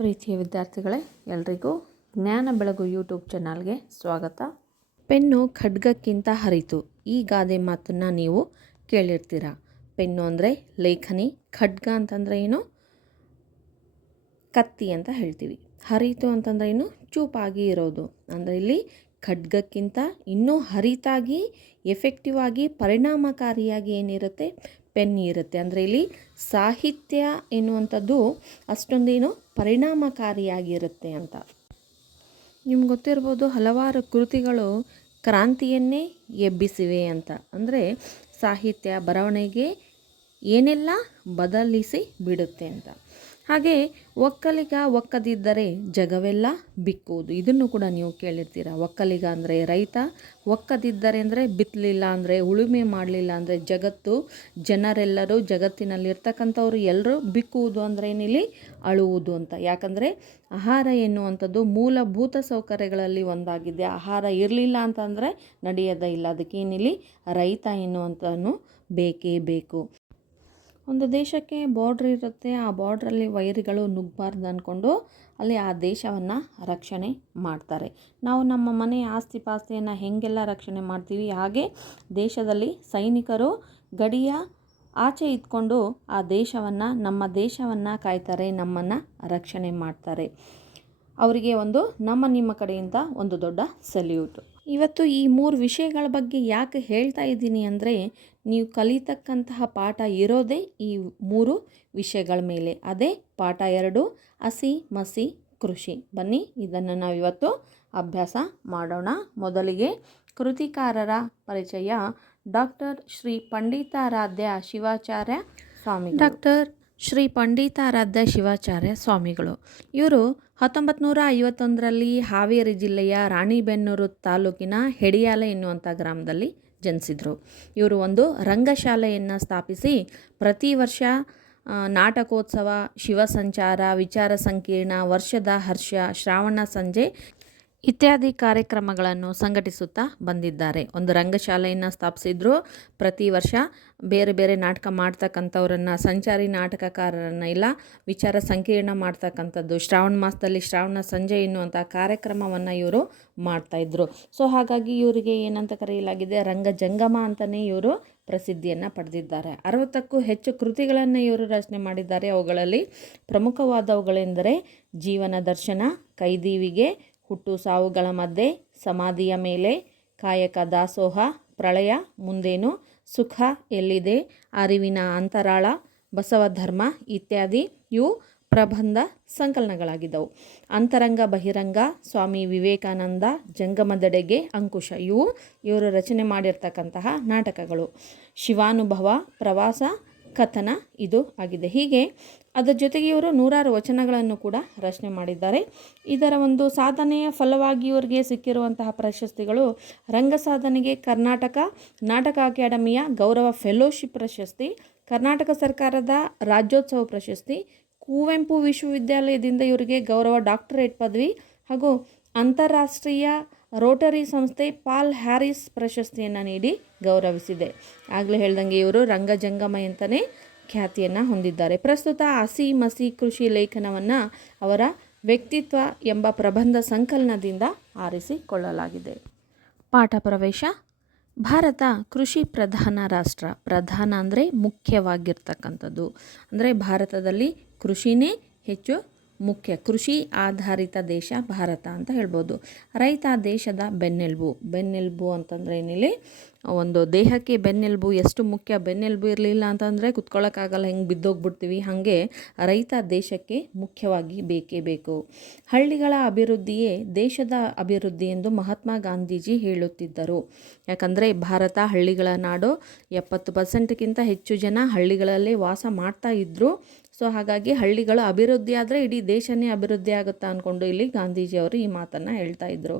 ಪ್ರೀತಿಯ ವಿದ್ಯಾರ್ಥಿಗಳೇ, ಎಲ್ರಿಗೂ ಜ್ಞಾನ ಬೆಳಗು ಯೂಟ್ಯೂಬ್ ಚಾನಲ್ಗೆ ಸ್ವಾಗತ. ಪೆನ್ನು ಖಡ್ಗಕ್ಕಿಂತ ಹರಿತು, ಈ ಗಾದೆ ಮಾತನ್ನು ನೀವು ಕೇಳಿರ್ತೀರ. ಪೆನ್ನು ಅಂದರೆ ಲೇಖನಿ, ಖಡ್ಗ ಅಂತಂದರೆ ಏನು, ಕತ್ತಿ ಅಂತ ಹೇಳ್ತೀವಿ. ಹರಿತು ಅಂತಂದರೆ ಏನು, ಚೂಪಾಗಿ ಇರೋದು. ಅಂದರೆ ಇಲ್ಲಿ ಖಡ್ಗಕ್ಕಿಂತ ಇನ್ನೂ ಹರಿತಾಗಿ, ಎಫೆಕ್ಟಿವ್ ಆಗಿ, ಪರಿಣಾಮಕಾರಿಯಾಗಿ ಏನಿರುತ್ತೆ, ಪೆನ್ ಇರುತ್ತೆ. ಅಂದರೆ ಇಲ್ಲಿ ಸಾಹಿತ್ಯ ಎನ್ನುವಂಥದ್ದು ಅಷ್ಟೊಂದೇನು ಪರಿಣಾಮಕಾರಿಯಾಗಿರುತ್ತೆ ಅಂತ. ನಿಮ್ಗೆ ಗೊತ್ತಿರ್ಬೋದು, ಹಲವಾರು ಕೃತಿಗಳು ಕ್ರಾಂತಿಯನ್ನೇ ಎಬ್ಬಿಸಿವೆ ಅಂತ. ಅಂದರೆ ಸಾಹಿತ್ಯ ಬರವಣಿಗೆ ಏನೆಲ್ಲ ಬದಲಿಸಿ ಬಿಡುತ್ತೆ ಅಂತ. ಹಾಗೆ ಒಕ್ಕಲಿಗ ಒಕ್ಕದಿದ್ದರೆ ಜಗವೆಲ್ಲ ಬಿಕ್ಕುವುದು, ಇದನ್ನು ಕೂಡ ನೀವು ಕೇಳಿರ್ತೀರ. ಒಕ್ಕಲಿಗ ಅಂದರೆ ರೈತ, ಒಕ್ಕದಿದ್ದರೆ ಅಂದರೆ ಬಿತ್ತಲಿಲ್ಲ ಅಂದರೆ, ಉಳುಮೆ ಮಾಡಲಿಲ್ಲ ಅಂದರೆ ಜಗತ್ತು, ಜನರೆಲ್ಲರೂ, ಜಗತ್ತಿನಲ್ಲಿರ್ತಕ್ಕಂಥವ್ರು ಎಲ್ಲರೂ ಬಿಕ್ಕುವುದು ಅಂದರೆ ಏನಿಲ್ಲಿ ಅಳುವುದು ಅಂತ. ಯಾಕಂದರೆ ಆಹಾರ ಎನ್ನುವಂಥದ್ದು ಮೂಲಭೂತ ಸೌಕರ್ಯಗಳಲ್ಲಿ ಒಂದಾಗಿದೆ. ಆಹಾರ ಇರಲಿಲ್ಲ ಅಂತಂದರೆ ನಡೆಯೋದೇ ಇಲ್ಲ. ಅದಕ್ಕೇನಿಲ್ಲಿ ರೈತ ಎನ್ನುವಂಥವನು ಬೇಕೇ ಬೇಕು. ಒಂದು ದೇಶಕ್ಕೆ ಬಾರ್ಡ್ರ್ ಇರುತ್ತೆ, ಆ ಬಾರ್ಡ್ರಲ್ಲಿ ವೈರಿಗಳು ನುಗ್ಗಬಾರ್ದು ಅಂದ್ಕೊಂಡು ಅಲ್ಲಿ ಆ ದೇಶವನ್ನು ರಕ್ಷಣೆ ಮಾಡ್ತಾರೆ. ನಾವು ನಮ್ಮ ಮನೆ ಆಸ್ತಿ ಪಾಸ್ತಿಯನ್ನು ಹೇಗೆಲ್ಲ ರಕ್ಷಣೆ ಮಾಡ್ತೀವಿ, ಹಾಗೆ ದೇಶದಲ್ಲಿ ಸೈನಿಕರು ಗಡಿಯ ಆಚೆ ಇದ್ಕೊಂಡು ಆ ದೇಶವನ್ನು, ನಮ್ಮ ದೇಶವನ್ನು ಕಾಯ್ತಾರೆ, ನಮ್ಮನ್ನು ರಕ್ಷಣೆ ಮಾಡ್ತಾರೆ. ಅವರಿಗೆ ಒಂದು ನಮ್ಮ ನಿಮ್ಮ ಕಡೆಯಿಂದ ಒಂದು ದೊಡ್ಡ ಸಲ್ಯೂಟು. ಇವತ್ತು ಈ 3 ವಿಷಯಗಳ ಬಗ್ಗೆ ಯಾಕೆ ಹೇಳ್ತಾ ಇದ್ದೀನಿ ಅಂದರೆ, ನೀವು ಕಲಿತಕ್ಕಂತಹ ಪಾಠ ಇರೋದೇ ಈ 3 ವಿಷಯಗಳ ಮೇಲೆ. ಅದೇ ಪಾಠ 2, ಹಸಿ ಮಸಿ ಕೃಷಿ. ಬನ್ನಿ ಇದನ್ನು ನಾವಿವತ್ತು ಅಭ್ಯಾಸ ಮಾಡೋಣ. ಮೊದಲಿಗೆ ಕೃತಿಕಾರರ ಪರಿಚಯ. ಡಾಕ್ಟರ್ ಶ್ರೀ ಪಂಡಿತಾರಾಧ್ಯ ಶಿವಾಚಾರ್ಯ ಸ್ವಾಮಿಗಳು. ಡಾಕ್ಟರ್ ಶ್ರೀ ಪಂಡಿತಾರಾಧ್ಯ ಶಿವಾಚಾರ್ಯ ಸ್ವಾಮಿಗಳು ಇವರು 1951ರಲ್ಲಿ ಹಾವೇರಿ ಜಿಲ್ಲೆಯ ರಾಣಿಬೆನ್ನೂರು ತಾಲೂಕಿನ ಹೆಡಿಯಾಲೆ ಎನ್ನುವಂಥ ಗ್ರಾಮದಲ್ಲಿ ಜನಿಸಿದರು. ಇವರು ಒಂದು ರಂಗಶಾಲೆಯನ್ನು ಸ್ಥಾಪಿಸಿ ಪ್ರತಿ ವರ್ಷ ನಾಟಕೋತ್ಸವ, ಶಿವ ಸಂಚಾರ, ವಿಚಾರ ಸಂಕಿರಣ, ವರ್ಷದ ಹರ್ಷ, ಶ್ರಾವಣ ಸಂಜೆ ಇತ್ಯಾದಿ ಕಾರ್ಯಕ್ರಮಗಳನ್ನು ಸಂಘಟಿಸುತ್ತಾ ಬಂದಿದ್ದಾರೆ. ಒಂದು ರಂಗಶಾಲೆಯನ್ನು ಸ್ಥಾಪಿಸಿದ್ರು. ಪ್ರತಿ ವರ್ಷ ಬೇರೆ ಬೇರೆ ನಾಟಕ ಮಾಡ್ತಕ್ಕಂಥವ್ರನ್ನು, ಸಂಚಾರಿ ನಾಟಕಕಾರರನ್ನು, ಇಲ್ಲ ವಿಚಾರ ಸಂಕಿರಣ ಮಾಡ್ತಕ್ಕಂಥದ್ದು, ಶ್ರಾವಣ ಮಾಸದಲ್ಲಿ ಶ್ರಾವಣ ಸಂಜೆ ಎನ್ನುವಂಥ ಕಾರ್ಯಕ್ರಮವನ್ನು ಇವರು ಮಾಡ್ತಾಯಿದ್ರು. ಸೊ ಹಾಗಾಗಿ ಇವರಿಗೆ ಏನಂತ ಕರೆಯಲಾಗಿದೆ, ರಂಗಜಂಗಮ ಅಂತಲೇ ಇವರು ಪ್ರಸಿದ್ಧಿಯನ್ನು ಪಡೆದಿದ್ದಾರೆ. 60ಕ್ಕೂ ಹೆಚ್ಚು ಕೃತಿಗಳನ್ನು ಇವರು ರಚನೆ ಮಾಡಿದ್ದಾರೆ. ಅವುಗಳಲ್ಲಿ ಪ್ರಮುಖವಾದವುಗಳೆಂದರೆ ಜೀವನ ದರ್ಶನ, ಕೈದೀವಿಗೆ, ಹುಟ್ಟು ಸಾವುಗಳ ಮಧ್ಯೆ, ಸಮಾಧಿಯ ಮೇಲೆ, ಕಾಯಕ ದಾಸೋಹ, ಪ್ರಳಯ ಮುಂದೇನು, ಸುಖ ಎಲ್ಲಿದೆ, ಅರಿವಿನ ಅಂತರಾಳ, ಬಸವ ಧರ್ಮ ಇತ್ಯಾದಿ ಇವು ಪ್ರಬಂಧ ಸಂಕಲನಗಳಾಗಿದ್ದವು. ಅಂತರಂಗ ಬಹಿರಂಗ, ಸ್ವಾಮಿ ವಿವೇಕಾನಂದ, ಜಂಗಮದೆಡೆಗೆ ಅಂಕುಶ ಇವರು ರಚನೆ ಮಾಡಿರ್ತಕ್ಕಂತಹ ನಾಟಕಗಳು. ಶಿವಾನುಭವ, ಪ್ರವಾಸ, ಕಥನ ಇದು ಆಗಿದೆ. ಹೀಗೆ ಅದರ ಜೊತೆಗೆ ಇವರು 100 ವಚನಗಳನ್ನು ಕೂಡ ರಚನೆ ಮಾಡಿದ್ದಾರೆ. ಇದರ ಒಂದು ಸಾಧನೆಯ ಫಲವಾಗಿ ಇವರಿಗೆ ಸಿಕ್ಕಿರುವಂತಹ ಪ್ರಶಸ್ತಿಗಳು: ರಂಗ ಸಾಧನೆಗೆ ಕರ್ನಾಟಕ ನಾಟಕ ಅಕಾಡೆಮಿಯ ಗೌರವ ಫೆಲೋಶಿಪ್ ಪ್ರಶಸ್ತಿ, ಕರ್ನಾಟಕ ಸರ್ಕಾರದ ರಾಜ್ಯೋತ್ಸವ ಪ್ರಶಸ್ತಿ, ಕುವೆಂಪು ವಿಶ್ವವಿದ್ಯಾಲಯದಿಂದ ಇವರಿಗೆ ಗೌರವ ಡಾಕ್ಟರೇಟ್ ಪದವಿ ಹಾಗೂ ಅಂತಾರಾಷ್ಟ್ರೀಯ ರೋಟರಿ ಸಂಸ್ಥೆ ಪಾಲ್ ಹ್ಯಾರಿಸ್ ಪ್ರಶಸ್ತಿಯನ್ನು ನೀಡಿ ಗೌರವಿಸಿದೆ. ಆಗಲೇ ಹೇಳ್ದಂಗೆ ಇವರು ರಂಗಜಂಗಮ ಅಂತಲೇ ಖ್ಯಾತಿಯನ್ನು ಹೊಂದಿದ್ದಾರೆ. ಪ್ರಸ್ತುತ ಹಸಿ ಮಸಿ ಕೃಷಿ ಲೇಖನವನ್ನು ಅವರ ವ್ಯಕ್ತಿತ್ವ ಎಂಬ ಪ್ರಬಂಧ ಸಂಕಲನದಿಂದ ಆರಿಸಿಕೊಳ್ಳಲಾಗಿದೆ. ಪಾಠ ಪ್ರವೇಶ. ಭಾರತ ಕೃಷಿ ಪ್ರಧಾನ ರಾಷ್ಟ್ರ. ಪ್ರಧಾನ ಅಂದರೆ ಮುಖ್ಯವಾಗಿರ್ತಕ್ಕಂಥದ್ದು. ಅಂದರೆ ಭಾರತದಲ್ಲಿ ಕೃಷಿನೇ ಹೆಚ್ಚು ಮುಖ್ಯ. ಕೃಷಿ ಆಧಾರಿತ ದೇಶ ಭಾರತ ಅಂತ ಹೇಳ್ಬೋದು. ರೈತ ದೇಶದ ಬೆನ್ನೆಲುಬು ಅಂತಂದರೆ ಏನಿಲ್ಲಿ ಒಂದು ದೇಹಕ್ಕೆ ಬೆನ್ನೆಲುಬು ಎಷ್ಟು ಮುಖ್ಯ. ಬೆನ್ನೆಲುಬು ಇರಲಿಲ್ಲ ಅಂತಂದರೆ ಕುತ್ಕೊಳ್ಳೋಕ್ಕಾಗಲ್ಲ, ಹೆಂಗೆ ಬಿದ್ದೋಗ್ಬಿಡ್ತೀವಿ. ಹಾಗೆ ರೈತ ದೇಶಕ್ಕೆ ಮುಖ್ಯವಾಗಿ ಬೇಕೇ ಬೇಕು. ಹಳ್ಳಿಗಳ ಅಭಿವೃದ್ಧಿಯೇ ದೇಶದ ಅಭಿವೃದ್ಧಿ ಎಂದು ಮಹಾತ್ಮ ಗಾಂಧೀಜಿ ಹೇಳುತ್ತಿದ್ದರು. ಯಾಕಂದರೆ ಭಾರತ ಹಳ್ಳಿಗಳ ನಾಡು. 70%ಕ್ಕಿಂತ ಹೆಚ್ಚು ಜನ ಹಳ್ಳಿಗಳಲ್ಲೇ ವಾಸ ಮಾಡ್ತಾ ಇದ್ದರು. ಸೊ ಹಾಗಾಗಿ ಹಳ್ಳಿಗಳು ಅಭಿವೃದ್ಧಿ ಆದರೆ ಇಡೀ ದೇಶನೇ ಅಭಿವೃದ್ಧಿ ಆಗುತ್ತಾ ಅಂದ್ಕೊಂಡು ಇಲ್ಲಿ ಗಾಂಧೀಜಿಯವರು ಈ ಮಾತನ್ನು ಹೇಳ್ತಾ ಇದ್ದರು.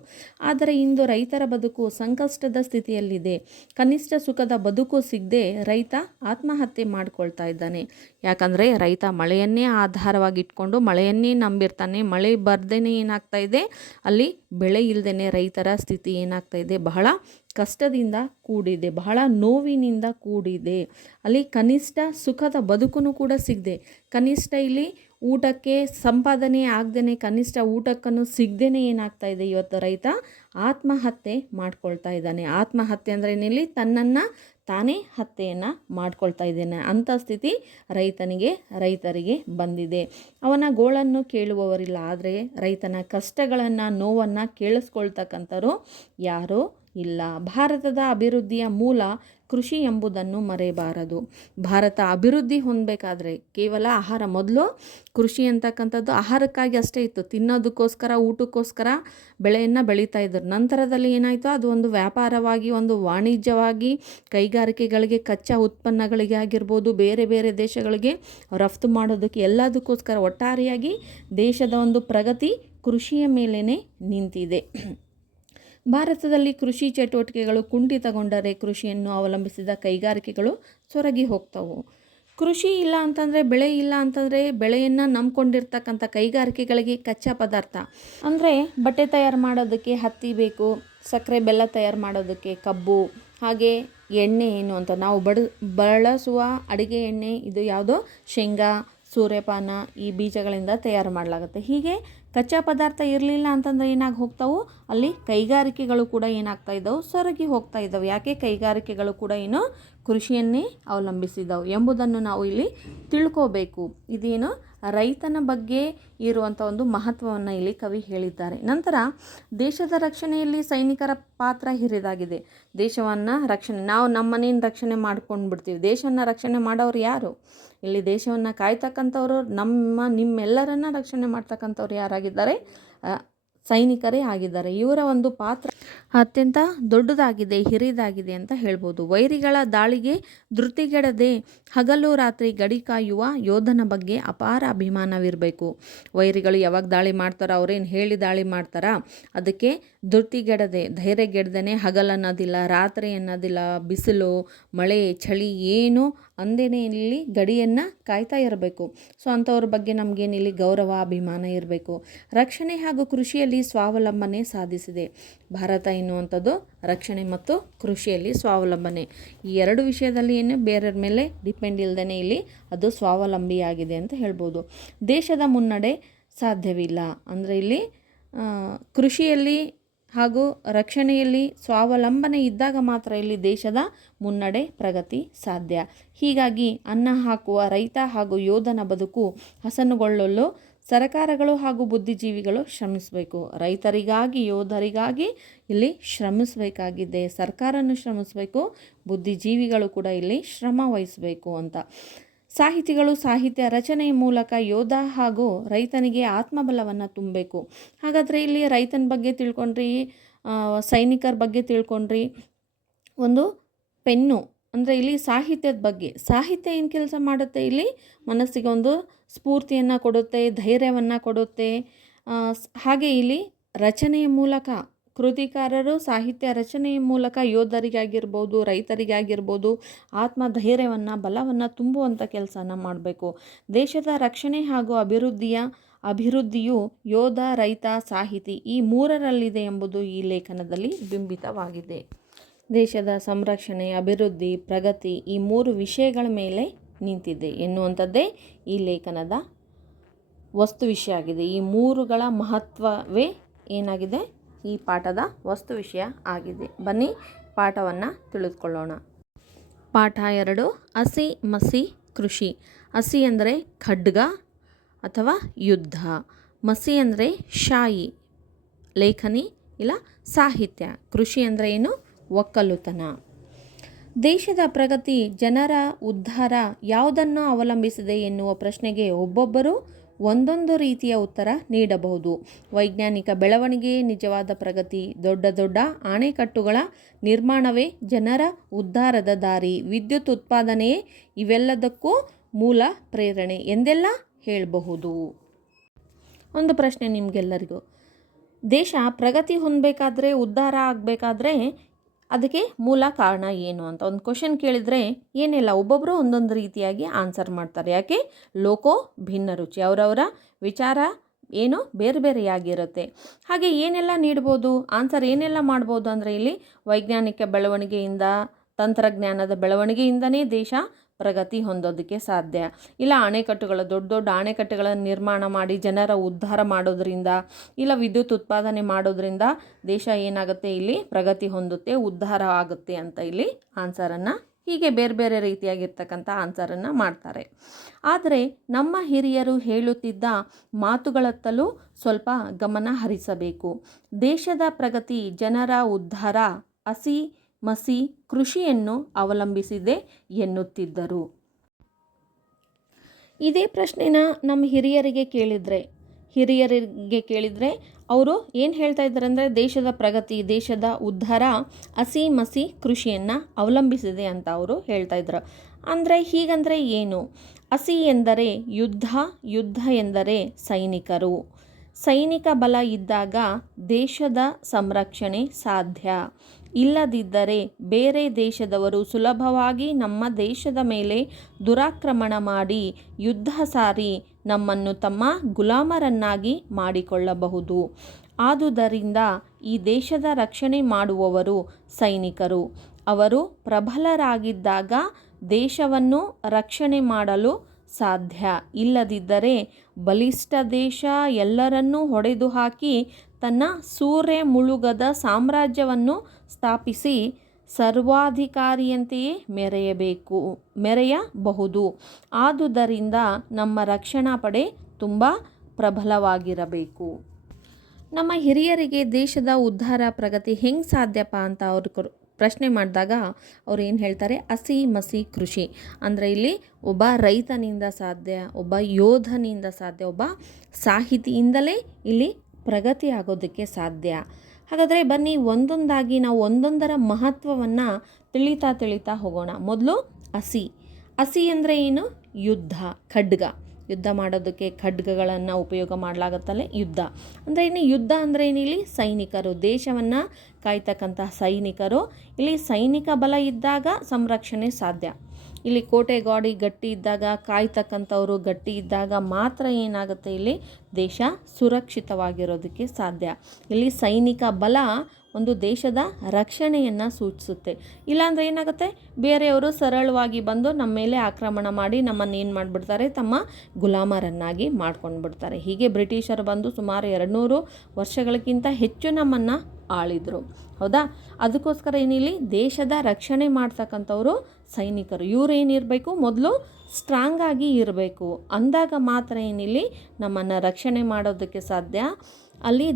ಆದರೆ ಇಂದು ರೈತರ ಬದುಕು ಸಂಕಷ್ಟದ ಸ್ಥಿತಿಯಲ್ಲಿದೆ. ಕನಿಷ್ಠ ಸುಖದ ಬದುಕು ಸಿಗದೆ ರೈತ ಆತ್ಮಹತ್ಯೆ ಮಾಡ್ಕೊಳ್ತಾ ಇದ್ದಾನೆ. ಯಾಕಂದರೆ ರೈತ ಮಳೆಯನ್ನೇ ಆಧಾರವಾಗಿ ಇಟ್ಕೊಂಡು ಮಳೆಯನ್ನೇ ನಂಬಿರ್ತಾನೆ. ಮಳೆ ಬರ್ದೇನೆ ಏನಾಗ್ತಾ ಇದೆ, ಅಲ್ಲಿ ಬೆಳೆ ಇಲ್ಲದೇ ರೈತರ ಸ್ಥಿತಿ ಏನಾಗ್ತಾ ಇದೆ, ಬಹಳ ಕಷ್ಟದಿಂದ ಕೂಡಿದೆ, ಬಹಳ ನೋವಿನಿಂದ ಕೂಡಿದೆ. ಅಲ್ಲಿ ಕನಿಷ್ಠ ಸುಖದ ಬದುಕು ಕೂಡ ಸಿಗದೆ, ಕನಿಷ್ಠ ಇಲ್ಲಿ ಊಟಕ್ಕೆ ಸಂಪಾದನೆ ಆಗದೇ ಕನಿಷ್ಠ ಊಟಕ್ಕನ್ನು ಸಿಗದೇ ಏನಾಗ್ತಾ ಇದೆ, ಇವತ್ತು ರೈತ ಆತ್ಮಹತ್ಯೆ ಮಾಡ್ಕೊಳ್ತಾ ಇದ್ದಾನೆ. ಆತ್ಮಹತ್ಯೆ ಅಂದರೆ ಏನಿಲ್ಲಿ ತನ್ನನ್ನು ತಾನೇ ಹತ್ಯೆಯನ್ನು ಮಾಡ್ಕೊಳ್ತಾ ಇದ್ದಾನೆ. ಅಂಥ ಸ್ಥಿತಿ ರೈತರಿಗೆ ಬಂದಿದೆ. ಅವನ ಗೋಳನ್ನು ಕೇಳುವವರಿಲ್ಲ, ಆದರೆ ರೈತನ ಕಷ್ಟಗಳನ್ನು ನೋವನ್ನು ಕೇಳಿಸ್ಕೊಳ್ತಕ್ಕಂಥವ್ರು ಯಾರೂ ಇಲ್ಲ. ಭಾರತದ ಅಭಿವೃದ್ಧಿಯ ಮೂಲ ಕೃಷಿ ಎಂಬುದನ್ನು ಮರೆಯಬಾರದು. ಭಾರತ ಅಭಿವೃದ್ಧಿ ಹೊಂದಬೇಕಾದ್ರೆ ಕೇವಲ ಆಹಾರ, ಮೊದಲು ಕೃಷಿ ಅಂತಕ್ಕಂಥದ್ದು ಆಹಾರಕ್ಕಾಗಿ ಅಷ್ಟೇ ಇತ್ತು, ತಿನ್ನೋದಕ್ಕೋಸ್ಕರ ಊಟಕ್ಕೋಸ್ಕರ ಬೆಳೆಯನ್ನು ಬೆಳೀತಾ ಇದ್ದರು. ನಂತರದಲ್ಲಿ ಏನಾಯಿತು, ಅದು ಒಂದು ವ್ಯಾಪಾರವಾಗಿ, ಒಂದು ವಾಣಿಜ್ಯವಾಗಿ, ಕೈಗಾರಿಕೆಗಳಿಗೆ, ಕಚ್ಚಾ ಉತ್ಪನ್ನಗಳಿಗೆ ಆಗಿರ್ಬೋದು, ಬೇರೆ ಬೇರೆ ದೇಶಗಳಿಗೆ ರಫ್ತು ಮಾಡೋದಕ್ಕೆ, ಎಲ್ಲದಕ್ಕೋಸ್ಕರ ಒಟ್ಟಾರೆಯಾಗಿ ದೇಶದ ಒಂದು ಪ್ರಗತಿ ಕೃಷಿಯ ಮೇಲೇ ನಿಂತಿದೆ. ಭಾರತದಲ್ಲಿ ಕೃಷಿ ಚಟುವಟಿಕೆಗಳು ಕುಂಠಿತಗೊಂಡರೆ ಕೃಷಿಯನ್ನು ಅವಲಂಬಿಸಿದ ಕೈಗಾರಿಕೆಗಳು ಸೊರಗಿ ಹೋಗ್ತವೆ. ಕೃಷಿ ಇಲ್ಲ ಅಂತಂದರೆ, ಬೆಳೆ ಇಲ್ಲ ಅಂತಂದರೆ, ಬೆಳೆಯನ್ನು ನಂಬ್ಕೊಂಡಿರ್ತಕ್ಕಂಥ ಕೈಗಾರಿಕೆಗಳಿಗೆ ಕಚ್ಚಾ ಪದಾರ್ಥ ಅಂದರೆ ಬಟ್ಟೆ ತಯಾರು ಮಾಡೋದಕ್ಕೆ ಹತ್ತಿ ಬೇಕು, ಸಕ್ಕರೆ ಬೆಲ್ಲ ತಯಾರು ಮಾಡೋದಕ್ಕೆ ಕಬ್ಬು, ಹಾಗೆ ಎಣ್ಣೆ ಏನು ಅಂತ ನಾವು ಬಳಸುವ ಅಡುಗೆ ಎಣ್ಣೆ, ಇದು ಯಾವುದೋ ಶೇಂಗಾ, ಸೂರ್ಯಪಾನ, ಈ ಬೀಜಗಳಿಂದ ತಯಾರು ಮಾಡಲಾಗುತ್ತೆ. ಹೀಗೆ ಕಚ್ಚಾ ಪದಾರ್ಥ ಇರಲಿಲ್ಲ ಅಂತಂದರೆ ಏನಾಗಿ ಹೋಗ್ತಾವು, ಅಲ್ಲಿ ಕೈಗಾರಿಕೆಗಳು ಕೂಡ ಏನಾಗ್ತಾ ಇದ್ದವು, ಸೊರಗಿ ಹೋಗ್ತಾ ಇದ್ದವು. ಯಾಕೆ ಕೈಗಾರಿಕೆಗಳು ಕೂಡ ಏನು ಕೃಷಿಯನ್ನೇ ಅವಲಂಬಿಸಿದವು ಎಂಬುದನ್ನು ನಾವು ಇಲ್ಲಿ ತಿಳ್ಕೋಬೇಕು. ಇದೇನು ರೈತನ ಬಗ್ಗೆ ಇರುವಂಥ ಒಂದು ಮಹತ್ವವನ್ನು ಇಲ್ಲಿ ಕವಿ ಹೇಳಿದ್ದಾರೆ. ನಂತರ ದೇಶದ ರಕ್ಷಣೆಯಲ್ಲಿ ಸೈನಿಕರ ಪಾತ್ರ ಹಿರಿದಾಗಿದೆ. ದೇಶವನ್ನು ನಾವು ನಮ್ಮ ಮನೆಯನ್ನು ರಕ್ಷಣೆ ಮಾಡ್ಕೊಂಡು ಬಿಡ್ತೀವಿ. ದೇಶವನ್ನು ರಕ್ಷಣೆ ಮಾಡೋರು ಯಾರು? ಇಲ್ಲಿ ದೇಶವನ್ನು ಕಾಯ್ತಕ್ಕಂಥವ್ರು, ನಿಮ್ಮೆಲ್ಲರನ್ನ ರಕ್ಷಣೆ ಮಾಡ್ತಕ್ಕಂಥವ್ರು ಯಾರಾಗಿದ್ದಾರೆ? ಸೈನಿಕರೇ ಆಗಿದ್ದಾರೆ. ಇವರ ಒಂದು ಪಾತ್ರ ಅತ್ಯಂತ ದೊಡ್ಡದಾಗಿದೆ, ಹಿರಿದಾಗಿದೆ ಅಂತ ಹೇಳ್ಬೋದು. ವೈರಿಗಳ ದಾಳಿಗೆ ಧೃತಿಗೆಡದೆ ಹಗಲು ರಾತ್ರಿ ಗಡಿ ಕಾಯುವ ಯೋಧನ ಬಗ್ಗೆ ಅಪಾರ ಅಭಿಮಾನವಿರಬೇಕು. ವೈರಿಗಳು ಯಾವಾಗ ದಾಳಿ ಮಾಡ್ತಾರೋ, ಅವ್ರೇನು ಹೇಳಿ ದಾಳಿ ಮಾಡ್ತಾರಾ, ಅದಕ್ಕೆ ಧೃತಿಗೆಡದೆ, ಧೈರ್ಯಗೆಡ್ದೇ ಹಗಲನ್ನೋದಿಲ್ಲ, ರಾತ್ರಿ ಅನ್ನೋದಿಲ್ಲ, ಬಿಸಿಲು ಮಳೆ ಚಳಿ ಏನು ಅಂದೇನೆ ಇಲ್ಲಿ ಗಡಿಯನ್ನು ಕಾಯ್ತಾ ಇರಬೇಕು. ಸೊ ಅಂಥವ್ರ ಬಗ್ಗೆ ನಮಗೇನಿಲ್ಲಿ ಗೌರವ, ಅಭಿಮಾನ ಇರಬೇಕು. ರಕ್ಷಣೆ ಹಾಗೂ ಕೃಷಿಯಲ್ಲಿ ಸ್ವಾವಲಂಬನೆ ಸಾಧಿಸಿದೆ. ಭಾರತ ಎನ್ನುವಂಥದ್ದು ರಕ್ಷಣೆ ಮತ್ತು ಕೃಷಿಯಲ್ಲಿ ಸ್ವಾವಲಂಬನೆ, ಈ ಎರಡು ವಿಷಯದಲ್ಲಿ ಏನು ಬೇರೆಯವ್ರ ಮೇಲೆ ಡಿಪೆಂಡ್ ಇಲ್ಲದೇ ಇಲ್ಲಿ ಅದು ಸ್ವಾವಲಂಬಿಯಾಗಿದೆ ಅಂತ ಹೇಳ್ಬೋದು. ದೇಶದ ಮುನ್ನಡೆ ಸಾಧ್ಯವಿಲ್ಲ ಅಂದರೆ ಇಲ್ಲಿ ಕೃಷಿಯಲ್ಲಿ ಹಾಗೂ ರಕ್ಷಣೆಯಲ್ಲಿ ಸ್ವಾವಲಂಬನೆ ಇದ್ದಾಗ ಮಾತ್ರ ಇಲ್ಲಿ ದೇಶದ ಮುನ್ನಡೆ, ಪ್ರಗತಿ ಸಾಧ್ಯ. ಹೀಗಾಗಿ ಅನ್ನ ಹಾಕುವ ರೈತ ಹಾಗೂ ಯೋಧನ ಬದುಕು ಹಸನುಗೊಳ್ಳಲು ಸರ್ಕಾರಗಳು ಹಾಗೂ ಬುದ್ಧಿಜೀವಿಗಳು ಶ್ರಮಿಸಬೇಕು. ರೈತರಿಗಾಗಿ, ಯೋಧರಿಗಾಗಿ ಇಲ್ಲಿ ಶ್ರಮಿಸಬೇಕಾಗಿದೆ. ಸರ್ಕಾರನೂ ಶ್ರಮಿಸಬೇಕು, ಬುದ್ಧಿಜೀವಿಗಳು ಕೂಡ ಇಲ್ಲಿ ಶ್ರಮ ವಹಿಸಬೇಕು ಅಂತ. ಸಾಹಿತಿಗಳು ಸಾಹಿತ್ಯ ರಚನೆಯ ಮೂಲಕ ಯೋಧ ಹಾಗೂ ರೈತನಿಗೆ ಆತ್ಮಬಲವನ್ನು ತುಂಬಬೇಕು. ಹಾಗಾದರೆ ಇಲ್ಲಿ ರೈತನ ಬಗ್ಗೆ ತಿಳ್ಕೊಂಡ್ರಿ, ಸೈನಿಕರ ಬಗ್ಗೆ ತಿಳ್ಕೊಂಡ್ರಿ. ಒಂದು ಪೆನ್ನು ಅಂದರೆ ಇಲ್ಲಿ ಸಾಹಿತ್ಯದ ಬಗ್ಗೆ, ಸಾಹಿತ್ಯ ಏನು ಕೆಲಸ ಮಾಡುತ್ತೆ, ಇಲ್ಲಿ ಮನಸ್ಸಿಗೆ ಒಂದು ಸ್ಫೂರ್ತಿಯನ್ನು ಕೊಡುತ್ತೆ, ಧೈರ್ಯವನ್ನು ಕೊಡುತ್ತೆ. ಹಾಗೆ ಇಲ್ಲಿ ರಚನೆಯ ಮೂಲಕ ಕೃತಿಕಾರರು ಸಾಹಿತ್ಯ ರಚನೆಯ ಮೂಲಕ ಯೋಧರಿಗಾಗಿರ್ಬೋದು, ರೈತರಿಗಾಗಿರ್ಬೋದು ಆತ್ಮಧೈರ್ಯವನ್ನು, ಬಲವನ್ನು ತುಂಬುವಂಥ ಕೆಲಸನ ಮಾಡಬೇಕು. ದೇಶದ ರಕ್ಷಣೆ ಹಾಗೂ ಅಭಿವೃದ್ಧಿಯು ಯೋಧ, ರೈತ, ಸಾಹಿತಿ ಈ ಮೂರರಲ್ಲಿದೆ ಎಂಬುದು ಈ ಲೇಖನದಲ್ಲಿ ಬಿಂಬಿತವಾಗಿದೆ. ದೇಶದ ಸಂರಕ್ಷಣೆ, ಅಭಿವೃದ್ಧಿ, ಪ್ರಗತಿ ಈ ಮೂರು ವಿಷಯಗಳ ಮೇಲೆ ನಿಂತಿದೆ ಎನ್ನುವಂಥದ್ದೇ ಈ ಲೇಖನದ ವಸ್ತು ವಿಷಯ ಆಗಿದೆ. ಈ ಮೂರುಗಳ ಮಹತ್ವವೇ ಏನಾಗಿದೆ, ಈ ಪಾಠದ ವಸ್ತು ವಿಷಯ ಆಗಿದೆ. ಬನ್ನಿ ಪಾಠವನ್ನು ತಿಳಿದುಕೊಳ್ಳೋಣ. ಪಾಠ 2, ಹಸಿ ಮಸಿ ಕೃಷಿ. ಹಸಿ ಅಂದರೆ ಖಡ್ಗ ಅಥವಾ ಯುದ್ಧ, ಮಸಿ ಅಂದರೆ ಶಾಯಿ, ಲೇಖನಿ ಇಲ್ಲ ಸಾಹಿತ್ಯ, ಕೃಷಿ ಅಂದರೆ ಏನು, ಒಕ್ಕಲುತನ. ದೇಶದ ಪ್ರಗತಿ, ಜನರ ಉದ್ಧಾರ ಯಾವುದನ್ನು ಅವಲಂಬಿಸಿದೆ ಎನ್ನುವ ಪ್ರಶ್ನೆಗೆ ಒಬ್ಬೊಬ್ಬರು ಒಂದೊಂದು ರೀತಿಯ ಉತ್ತರ ನೀಡಬಹುದು. ವೈಜ್ಞಾನಿಕ ಬೆಳವಣಿಗೆಯೇ ನಿಜವಾದ ಪ್ರಗತಿ, ದೊಡ್ಡ ದೊಡ್ಡ ಅಣೆಕಟ್ಟುಗಳ ನಿರ್ಮಾಣವೇ ಜನರ ಉದ್ಧಾರದ ದಾರಿ, ವಿದ್ಯುತ್ ಉತ್ಪಾದನೆಯೇ ಇವೆಲ್ಲದಕ್ಕೂ ಮೂಲ ಪ್ರೇರಣೆ ಎಂದೆಲ್ಲ ಹೇಳಬಹುದು. ಒಂದು ಪ್ರಶ್ನೆ ನಿಮಗೆಲ್ಲರಿಗೂ, ದೇಶ ಪ್ರಗತಿ ಹೊಂದಬೇಕಾದ್ರೆ, ಉದ್ಧಾರ ಆಗಬೇಕಾದ್ರೆ ಅದಕ್ಕೆ ಮೂಲ ಕಾರಣ ಏನು ಅಂತ ಒಂದು ಕ್ವಶನ್ ಕೇಳಿದರೆ ಏನಿಲ್ಲ, ಒಬ್ಬೊಬ್ಬರು ಒಂದೊಂದು ರೀತಿಯಾಗಿ ಆನ್ಸರ್ ಮಾಡ್ತಾರೆ. ಯಾಕೆ, ಲೋಕೋ ಭಿನ್ನ ರುಚಿ, ಅವರವರ ವಿಚಾರ ಏನು ಬೇರೆ ಬೇರೆಯಾಗಿರುತ್ತೆ. ಹಾಗೆ ಏನೆಲ್ಲ ನೀಡ್ಬೋದು, ಆನ್ಸರ್ ಏನೆಲ್ಲ ಮಾಡ್ಬೋದು ಅಂದರೆ ಇಲ್ಲಿ ವೈಜ್ಞಾನಿಕ ಬೆಳವಣಿಗೆಯಿಂದ, ತಂತ್ರಜ್ಞಾನದ ಬೆಳವಣಿಗೆಯಿಂದನೇ ದೇಶ ಪ್ರಗತಿ ಹೊಂದೋದಕ್ಕೆ ಸಾಧ್ಯ. ಇಲ್ಲ ಅಣೆಕಟ್ಟುಗಳು, ದೊಡ್ಡ ದೊಡ್ಡ ಅಣೆಕಟ್ಟುಗಳನ್ನು ನಿರ್ಮಾಣ ಮಾಡಿ ಜನರ ಉದ್ಧಾರ ಮಾಡೋದ್ರಿಂದ, ಇಲ್ಲ ವಿದ್ಯುತ್ ಉತ್ಪಾದನೆ ಮಾಡೋದ್ರಿಂದ ದೇಶ ಏನಾಗುತ್ತೆ, ಇಲ್ಲಿ ಪ್ರಗತಿ ಹೊಂದುತ್ತೆ, ಉದ್ಧಾರ ಆಗುತ್ತೆ ಅಂತ ಇಲ್ಲಿ ಆನ್ಸರನ್ನು, ಹೀಗೆ ಬೇರೆ ಬೇರೆ ರೀತಿಯಾಗಿರ್ತಕ್ಕಂಥ ಆನ್ಸರನ್ನು ಮಾಡ್ತಾರೆ. ಆದರೆ ನಮ್ಮ ಹಿರಿಯರು ಹೇಳುತ್ತಿದ್ದ ಮಾತುಗಳತ್ತಲೂ ಸ್ವಲ್ಪ ಗಮನ ಹರಿಸಬೇಕು. ದೇಶದ ಪ್ರಗತಿ, ಜನರ ಉದ್ಧಾರ ಹಸಿ ಮಸಿ ಕೃಷಿಯನ್ನು ಅವಲಂಬಿಸಿದೆ ಎನ್ನುತ್ತಿದ್ದರು. ಇದೇ ಪ್ರಶ್ನೆನ ನಮ್ಮ ಹಿರಿಯರಿಗೆ ಕೇಳಿದರೆ ಅವರು ಏನು ಹೇಳ್ತಾ ಇದ್ದಾರೆ ಅಂದರೆ, ದೇಶದ ಪ್ರಗತಿ, ದೇಶದ ಉದ್ಧಾರ ಹಸಿ ಮಸಿ ಕೃಷಿಯನ್ನು ಅವಲಂಬಿಸಿದೆ ಅಂತ ಅವರು ಹೇಳ್ತಾ ಇದ್ರು. ಅಂದರೆ ಹೀಗಂದರೆ ಏನು? ಹಸಿ ಎಂದರೆ ಯುದ್ಧ, ಯುದ್ಧ ಎಂದರೆ ಸೈನಿಕರು. ಸೈನಿಕ ಬಲ ಇದ್ದಾಗ ದೇಶದ ಸಂರಕ್ಷಣೆ ಸಾಧ್ಯ. ಇಲ್ಲದಿದ್ದರೆ ಬೇರೆ ದೇಶದವರು ಸುಲಭವಾಗಿ ನಮ್ಮ ದೇಶದ ಮೇಲೆ ದುರಾಕ್ರಮಣ ಮಾಡಿ ಯುದ್ಧ ಸಾರಿ ನಮ್ಮನ್ನು ತಮ್ಮ ಗುಲಾಮರನ್ನಾಗಿ ಮಾಡಿಕೊಳ್ಳಬಹುದು. ಆದುದರಿಂದ ಈ ದೇಶದ ರಕ್ಷಣೆ ಮಾಡುವವರು ಸೈನಿಕರು. ಅವರು ಪ್ರಬಲರಾಗಿದ್ದಾಗ ದೇಶವನ್ನು ರಕ್ಷಣೆ ಮಾಡಲು ಸಾಧ್ಯ. ಇಲ್ಲದಿದ್ದರೆ ಬಲಿಷ್ಠ ದೇಶ ಎಲ್ಲರನ್ನೂ ಹೊಡೆದು ಹಾಕಿ ತನ್ನ ಸೂರೆ ಮುಳುಗದ ಸಾಮ್ರಾಜ್ಯವನ್ನು ಸ್ಥಾಪಿಸಿ ಸರ್ವಾಧಿಕಾರಿಯಂತೆಯೇ ಮೆರೆಯಬಹುದು. ಆದುದರಿಂದ ನಮ್ಮ ರಕ್ಷಣಾ ಪಡೆ ತುಂಬ ಪ್ರಬಲವಾಗಿರಬೇಕು. ನಮ್ಮ ಹಿರಿಯರಿಗೆ ದೇಶದ ಉದ್ಧಾರ ಪ್ರಗತಿ ಹೆಂಗೆ ಸಾಧ್ಯಪ್ಪ ಅಂತ ಅವ್ರು ಪ್ರಶ್ನೆ ಮಾಡಿದಾಗ ಅವ್ರು ಏನು ಹೇಳ್ತಾರೆ, ಹಸಿ ಮಸಿ ಕೃಷಿ ಅಂದರೆ ಇಲ್ಲಿ ಒಬ್ಬ ರೈತನಿಂದ ಸಾಧ್ಯ, ಒಬ್ಬ ಯೋಧನಿಂದ ಸಾಧ್ಯ, ಒಬ್ಬ ಸಾಹಿತಿಯಿಂದಲೇ ಇಲ್ಲಿ ಪ್ರಗತಿ ಆಗೋದಕ್ಕೆ ಸಾಧ್ಯ. ಹಾಗಾದರೆ ಬನ್ನಿ ಒಂದೊಂದಾಗಿ ನಾವು ಒಂದೊಂದರ ಮಹತ್ವವನ್ನು ತಿಳಿತಾ ಹೋಗೋಣ. ಮೊದಲು ಹಸಿ ಅಂದರೆ ಏನು? ಯುದ್ಧ, ಖಡ್ಗ. ಯುದ್ಧ ಮಾಡೋದಕ್ಕೆ ಖಡ್ಗಗಳನ್ನು ಉಪಯೋಗ ಮಾಡಲಾಗುತ್ತಲ್ಲ, ಯುದ್ಧ ಅಂದರೆ ಇನ್ನು ಯುದ್ಧ ಅಂದರೆ ಏನಿಲ್ಲಿ ಸೈನಿಕರು, ದೇಶವನ್ನು ಕಾಯ್ತಕ್ಕಂಥ ಸೈನಿಕರು. ಇಲ್ಲಿ ಸೈನಿಕ ಬಲ ಇದ್ದಾಗ ಸಂರಕ್ಷಣೆ ಸಾಧ್ಯ. ಇಲ್ಲಿ ಕೋಟೆ ಗಾಡಿ ಗಟ್ಟಿ ಇದ್ದಾಗ, ಕಾಯ್ತಕ್ಕಂಥವರು ಗಟ್ಟಿ ಇದ್ದಾಗ ಮಾತ್ರ ಏನಾಗುತ್ತೆ, ಇಲ್ಲಿ ದೇಶ ಸುರಕ್ಷಿತವಾಗಿರೋದಕ್ಕೆ ಸಾಧ್ಯ. ಇಲ್ಲಿ ಸೈನಿಕ ಬಲ ಒಂದು ದೇಶದ ರಕ್ಷಣೆಯನ್ನು ಸೂಚಿಸುತ್ತೆ. ಇಲ್ಲಾಂದರೆ ಏನಾಗುತ್ತೆ, ಬೇರೆಯವರು ಸರಳವಾಗಿ ಬಂದು ನಮ್ಮ ಮೇಲೆ ಆಕ್ರಮಣ ಮಾಡಿ ನಮ್ಮನ್ನು ಏನು ಮಾಡಿಬಿಡ್ತಾರೆ, ತಮ್ಮ ಗುಲಾಮರನ್ನಾಗಿ ಮಾಡ್ಕೊಂಡು ಬಿಡ್ತಾರೆ. ಹೀಗೆ ಬ್ರಿಟಿಷರು ಬಂದು ಸುಮಾರು 200 ವರ್ಷಗಳಿಗಿಂತ ಹೆಚ್ಚು ನಮ್ಮನ್ನು ಆಳಿದರು. ಹೌದಾ? ಅದಕ್ಕೋಸ್ಕರ ಏನಿಲ್ಲಿ ದೇಶದ ರಕ್ಷಣೆ ಮಾಡ್ತಕ್ಕಂಥವರು ಸೈನಿಕರು. ಇವರು ಏನಿರಬೇಕು, ಮೊದಲು ಸ್ಟ್ರಾಂಗ್ ಆಗಿ ಇರಬೇಕು. ಅಂದಾಗ ಮಾತ್ರ ಏನಿಲ್ಲಿ ನಮ್ಮನ್ನು ರಕ್ಷಣೆ ಮಾಡೋದಕ್ಕೆ ಸಾಧ್ಯ. ಅಲ್ಲಿ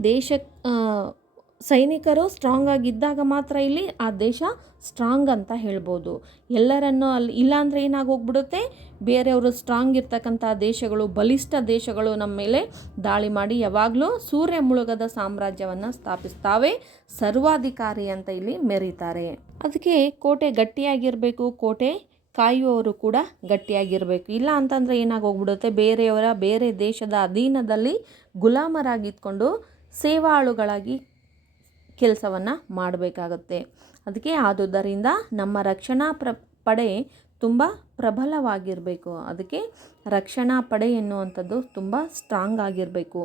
ಸೈನಿಕರು ಸ್ಟ್ರಾಂಗ್ ಆಗಿದ್ದಾಗ ಮಾತ್ರ ಇಲ್ಲಿ ಆ ದೇಶ ಸ್ಟ್ರಾಂಗ್ ಅಂತ ಹೇಳ್ಬೋದು. ಎಲ್ಲರನ್ನೂ ಇಲ್ಲಾಂದರೆ ಏನಾಗೋಗ್ಬಿಡುತ್ತೆ, ಬೇರೆಯವರು ಸ್ಟ್ರಾಂಗ್ ಇರ್ತಕ್ಕಂಥ ದೇಶಗಳು, ಬಲಿಷ್ಠ ದೇಶಗಳು ನಮ್ಮ ಮೇಲೆ ದಾಳಿ ಮಾಡಿ ಯಾವಾಗಲೂ ಸೂರ್ಯ ಮುಳುಗದ ಸಾಮ್ರಾಜ್ಯವನ್ನು ಸ್ಥಾಪಿಸ್ತಾವೆ, ಸರ್ವಾಧಿಕಾರಿ ಅಂತ ಇಲ್ಲಿ ಮೆರೀತಾರೆ. ಅದಕ್ಕೆ ಕೋಟೆ ಗಟ್ಟಿಯಾಗಿರಬೇಕು, ಕೋಟೆ ಕಾಯುವವರು ಕೂಡ ಗಟ್ಟಿಯಾಗಿರಬೇಕು. ಇಲ್ಲ ಅಂತಂದರೆ ಏನಾಗೋಗ್ಬಿಡುತ್ತೆ, ಬೇರೆ ದೇಶದ ಅಧೀನದಲ್ಲಿ ಗುಲಾಮರಾಗಿದ್ಕೊಂಡು ಸೇವಾಳುಗಳಾಗಿ ಕೆಲಸವನ್ನು ಮಾಡಬೇಕಾಗುತ್ತೆ. ಅದಕ್ಕೆ ಆದುದರಿಂದ ನಮ್ಮ ರಕ್ಷಣಾ ಪಡೆ ತುಂಬ ಪ್ರಬಲವಾಗಿರಬೇಕು. ಅದಕ್ಕೆ ರಕ್ಷಣಾ ಪಡೆ ಎನ್ನುವಂಥದ್ದು ತುಂಬ ಸ್ಟ್ರಾಂಗ್ ಆಗಿರಬೇಕು.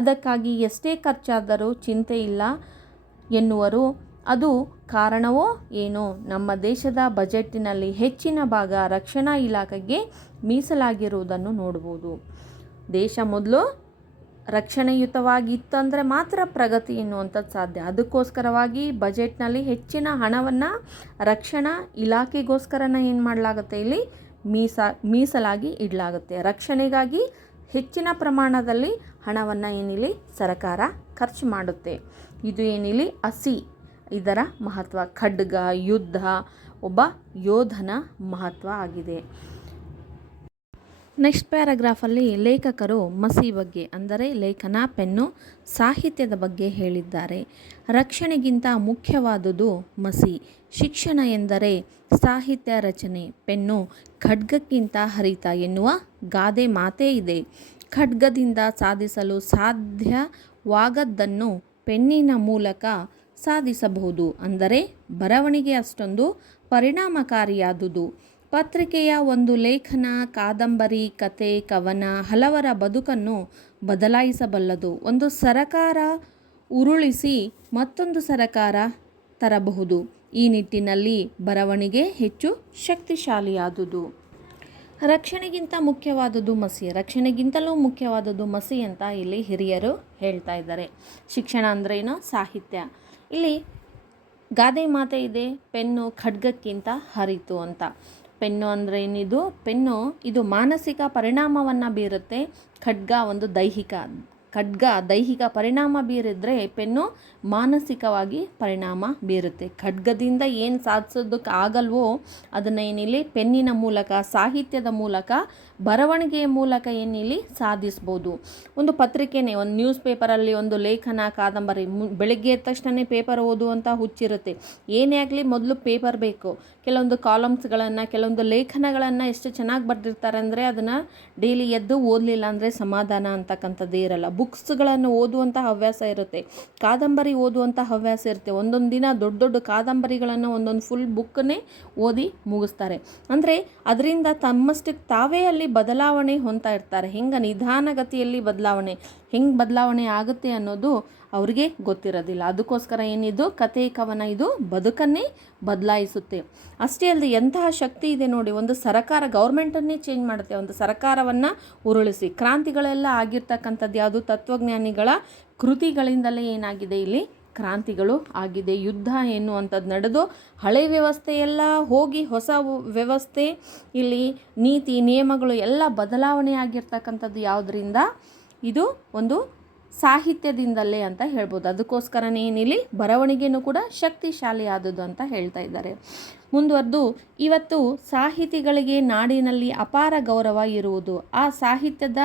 ಅದಕ್ಕಾಗಿ ಎಷ್ಟೇ ಖರ್ಚಾದರೂ ಚಿಂತೆ ಇಲ್ಲ ಎನ್ನುವರು. ಅದು ಕಾರಣವೋ ಏನೋ, ನಮ್ಮ ದೇಶದ ಬಜೆಟ್ಟಿನಲ್ಲಿ ಹೆಚ್ಚಿನ ಭಾಗ ರಕ್ಷಣಾ ಇಲಾಖೆಗೆ ಮೀಸಲಾಗಿರುವುದನ್ನು ನೋಡ್ಬೋದು. ದೇಶ ಮೊದಲು ರಕ್ಷಣೆಯುತವಾಗಿತ್ತು ಅಂದರೆ ಮಾತ್ರ ಪ್ರಗತಿ ಎನ್ನುವಂಥದ್ದು ಸಾಧ್ಯ. ಅದಕ್ಕೋಸ್ಕರವಾಗಿ ಬಜೆಟ್ನಲ್ಲಿ ಹೆಚ್ಚಿನ ಹಣವನ್ನು ರಕ್ಷಣಾ ಇಲಾಖೆಗೋಸ್ಕರನ ಏನು ಮಾಡಲಾಗುತ್ತೆ, ಇಲ್ಲಿ ಮೀಸಲಾಗಿ ಇಡಲಾಗುತ್ತೆ. ರಕ್ಷಣೆಗಾಗಿ ಹೆಚ್ಚಿನ ಪ್ರಮಾಣದಲ್ಲಿ ಹಣವನ್ನು ಏನಿಲ್ಲಿ ಸರ್ಕಾರ ಖರ್ಚು ಮಾಡುತ್ತೆ. ಇದು ಏನಿಲ್ಲಿ ಹಸಿ, ಇದರ ಮಹತ್ವ, ಖಡ್ಗ, ಯುದ್ಧ, ಒಬ್ಬ ಯೋಧನ ಮಹತ್ವ ಆಗಿದೆ. ನೆಕ್ಸ್ಟ್ ಪ್ಯಾರಾಗ್ರಾಫಲ್ಲಿ ಲೇಖಕರು ಮಸಿ ಬಗ್ಗೆ ಅಂದರೆ ಲೇಖನ, ಪೆನ್ನು, ಸಾಹಿತ್ಯದ ಬಗ್ಗೆ ಹೇಳಿದ್ದಾರೆ. ರಕ್ಷಣೆಗಿಂತ ಮುಖ್ಯವಾದುದು ಮಸಿ. ಶಿಕ್ಷಣ ಎಂದರೆ ಸಾಹಿತ್ಯ ರಚನೆ. ಪೆನ್ನು ಖಡ್ಗಕ್ಕಿಂತ ಹರಿತ ಎನ್ನುವ ಗಾದೆ ಮಾತೇ ಇದೆ. ಖಡ್ಗದಿಂದ ಸಾಧಿಸಲು ಸಾಧ್ಯವಾಗದ್ದನ್ನು ಪೆನ್ನಿನ ಮೂಲಕ ಸಾಧಿಸಬಹುದು. ಅಂದರೆ ಬರವಣಿಗೆ ಅಷ್ಟೊಂದು ಪರಿಣಾಮಕಾರಿಯಾದುದು. ಪತ್ರಿಕೆಯ ಒಂದು ಲೇಖನ, ಕಾದಂಬರಿ, ಕತೆ, ಕವನ ಹಲವರ ಬದುಕನ್ನು ಬದಲಾಯಿಸಬಲ್ಲದು. ಒಂದು ಸರಕಾರ ಉರುಳಿಸಿ ಮತ್ತೊಂದು ಸರಕಾರ ತರಬಹುದು. ಈ ನಿಟ್ಟಿನಲ್ಲಿ ಬರವಣಿಗೆ ಹೆಚ್ಚು ಶಕ್ತಿಶಾಲಿಯಾದುದು. ರಕ್ಷಣೆಗಿಂತ ಮುಖ್ಯವಾದದ್ದು ಮಸಿ, ರಕ್ಷಣೆಗಿಂತಲೂ ಮುಖ್ಯವಾದದ್ದು ಮಸಿ ಅಂತ ಇಲ್ಲಿ ಹಿರಿಯರು ಹೇಳ್ತಾ ಇದ್ದಾರೆ. ಶಿಕ್ಷಣ ಅಂದ್ರೇನು? ಸಾಹಿತ್ಯ. ಇಲ್ಲಿ ಗಾದೆ ಮಾತೆ ಇದೆ, ಪೆನ್ನು ಖಡ್ಗಕ್ಕಿಂತ ಹರಿತು ಅಂತ. ಪೆನ್ನು ಅಂದರೆ ಏನಿದು? ಪೆನ್ನು ಇದು ಮಾನಸಿಕ ಪರಿಣಾಮವನ್ನು ಬೀರುತ್ತೆ. ಖಡ್ಗ ದೈಹಿಕ ಪರಿಣಾಮ ಬೀರಿದ್ರೆ ಪೆನ್ನು ಮಾನಸಿಕವಾಗಿ ಪರಿಣಾಮ ಬೀರುತ್ತೆ. ಖಡ್ಗದಿಂದ ಏನು ಸಾಧಿಸೋದಕ್ಕೆ ಆಗಲ್ವೋ ಅದನ್ನು ಏನಿಲ್ಲಿ ಪೆನ್ನಿನ ಮೂಲಕ, ಸಾಹಿತ್ಯದ ಮೂಲಕ, ಬರವಣಿಗೆಯ ಮೂಲಕ ಏನಿಲ್ಲಿ ಸಾಧಿಸ್ಬೋದು. ಒಂದು ಪತ್ರಿಕೆನೇ, ಒಂದು ನ್ಯೂಸ್ ಪೇಪರಲ್ಲಿ ಒಂದು ಲೇಖನ, ಕಾದಂಬರಿ, ಬೆಳಗ್ಗೆ ಎದ್ದ ತಕ್ಷಣ ಪೇಪರ್ ಓದುವಂಥ ಹುಚ್ಚಿರುತ್ತೆ. ಏನೇ ಆಗಲಿ ಮೊದಲು ಪೇಪರ್ ಬೇಕು. ಕೆಲವೊಂದು ಕಾಲಮ್ಸ್ಗಳನ್ನು, ಕೆಲವೊಂದು ಲೇಖನಗಳನ್ನು ಎಷ್ಟು ಚೆನ್ನಾಗಿ ಬರೆದಿರ್ತಾರೆ ಅಂದರೆ ಅದನ್ನು ಡೈಲಿ ಎದ್ದು ಓದಲಿಲ್ಲ ಅಂದರೆ ಸಮಾಧಾನ ಅಂತಕ್ಕಂಥದ್ದೇ ಇರಲ್ಲ. ಬುಕ್ಸ್ಗಳನ್ನು ಓದುವಂಥ ಹವ್ಯಾಸ ಇರುತ್ತೆ, ಕಾದಂಬರಿ ಓದುವಂಥ ಹವ್ಯಾಸ ಇರುತ್ತೆ. ಒಂದೊಂದು ದಿನ ದೊಡ್ಡ ದೊಡ್ಡ ಕಾದಂಬರಿಗಳನ್ನು ಒಂದೊಂದು ಫುಲ್ ಬುಕ್ಕನ್ನೇ ಓದಿ ಮುಗಿಸ್ತಾರೆ. ಅಂದರೆ ಅದರಿಂದ ತಮ್ಮಷ್ಟಕ್ಕೆ ತಾವೇ ಅಲ್ಲಿ ಬದಲಾವಣೆ ಹೊಂದ್ತಾ ಇರ್ತಾರೆ. ಹೆಂಗೆ ನಿಧಾನಗತಿಯಲ್ಲಿ ಹೆಂಗೆ ಬದಲಾವಣೆ ಆಗುತ್ತೆ ಅನ್ನೋದು ಅವ್ರಿಗೆ ಗೊತ್ತಿರೋದಿಲ್ಲ. ಅದಕ್ಕೋಸ್ಕರ ಏನಿದು ಕತೆ, ಕವನ ಇದು ಬದುಕನ್ನೇ ಬದಲಾಯಿಸುತ್ತೆ. ಅಷ್ಟೇ ಅಲ್ಲದೆ ಎಂತಹ ಶಕ್ತಿ ಇದೆ ನೋಡಿ, ಒಂದು ಸರ್ಕಾರ ಗೌರ್ಮೆಂಟನ್ನೇ ಚೇಂಜ್ ಮಾಡುತ್ತೆ. ಒಂದು ಸರ್ಕಾರವನ್ನು ಉರುಳಿಸಿ ಕ್ರಾಂತಿಗಳೆಲ್ಲ ಆಗಿರ್ತಕ್ಕಂಥದ್ದು ಯಾವುದು? ತತ್ವಜ್ಞಾನಿಗಳ ಕೃತಿಗಳಿಂದಲೇ ಏನಾಗಿದೆ, ಇಲ್ಲಿ ಕ್ರಾಂತಿಗಳು ಆಗಿದೆ. ಯುದ್ಧ ಎನ್ನುವಂಥದ್ದು ನಡೆದು ಹಳೆ ವ್ಯವಸ್ಥೆಯೆಲ್ಲ ಹೋಗಿ ಹೊಸ ವ್ಯವಸ್ಥೆ, ಇಲ್ಲಿ ನೀತಿ ನಿಯಮಗಳು ಎಲ್ಲ ಬದಲಾವಣೆ ಆಗಿರ್ತಕ್ಕಂಥದ್ದು ಯಾವುದರಿಂದ? ಇದು ಒಂದು ಸಾಹಿತ್ಯದಿಂದಲೇ ಅಂತ ಹೇಳ್ಬೋದು. ಅದಕ್ಕೋಸ್ಕರನೇ ಏನಿಲ್ಲಿ ಬರವಣಿಗೆನೂ ಕೂಡ ಶಕ್ತಿಶಾಲಿ ಆದದ್ದು ಅಂತ ಹೇಳ್ತಾ ಇದ್ದಾರೆ. ಮುಂದುವರೆದು, ಇವತ್ತು ಸಾಹಿತಿಗಳಿಗೆ ನಾಡಿನಲ್ಲಿ ಅಪಾರ ಗೌರವ ಇರುವುದು ಆ ಸಾಹಿತ್ಯದ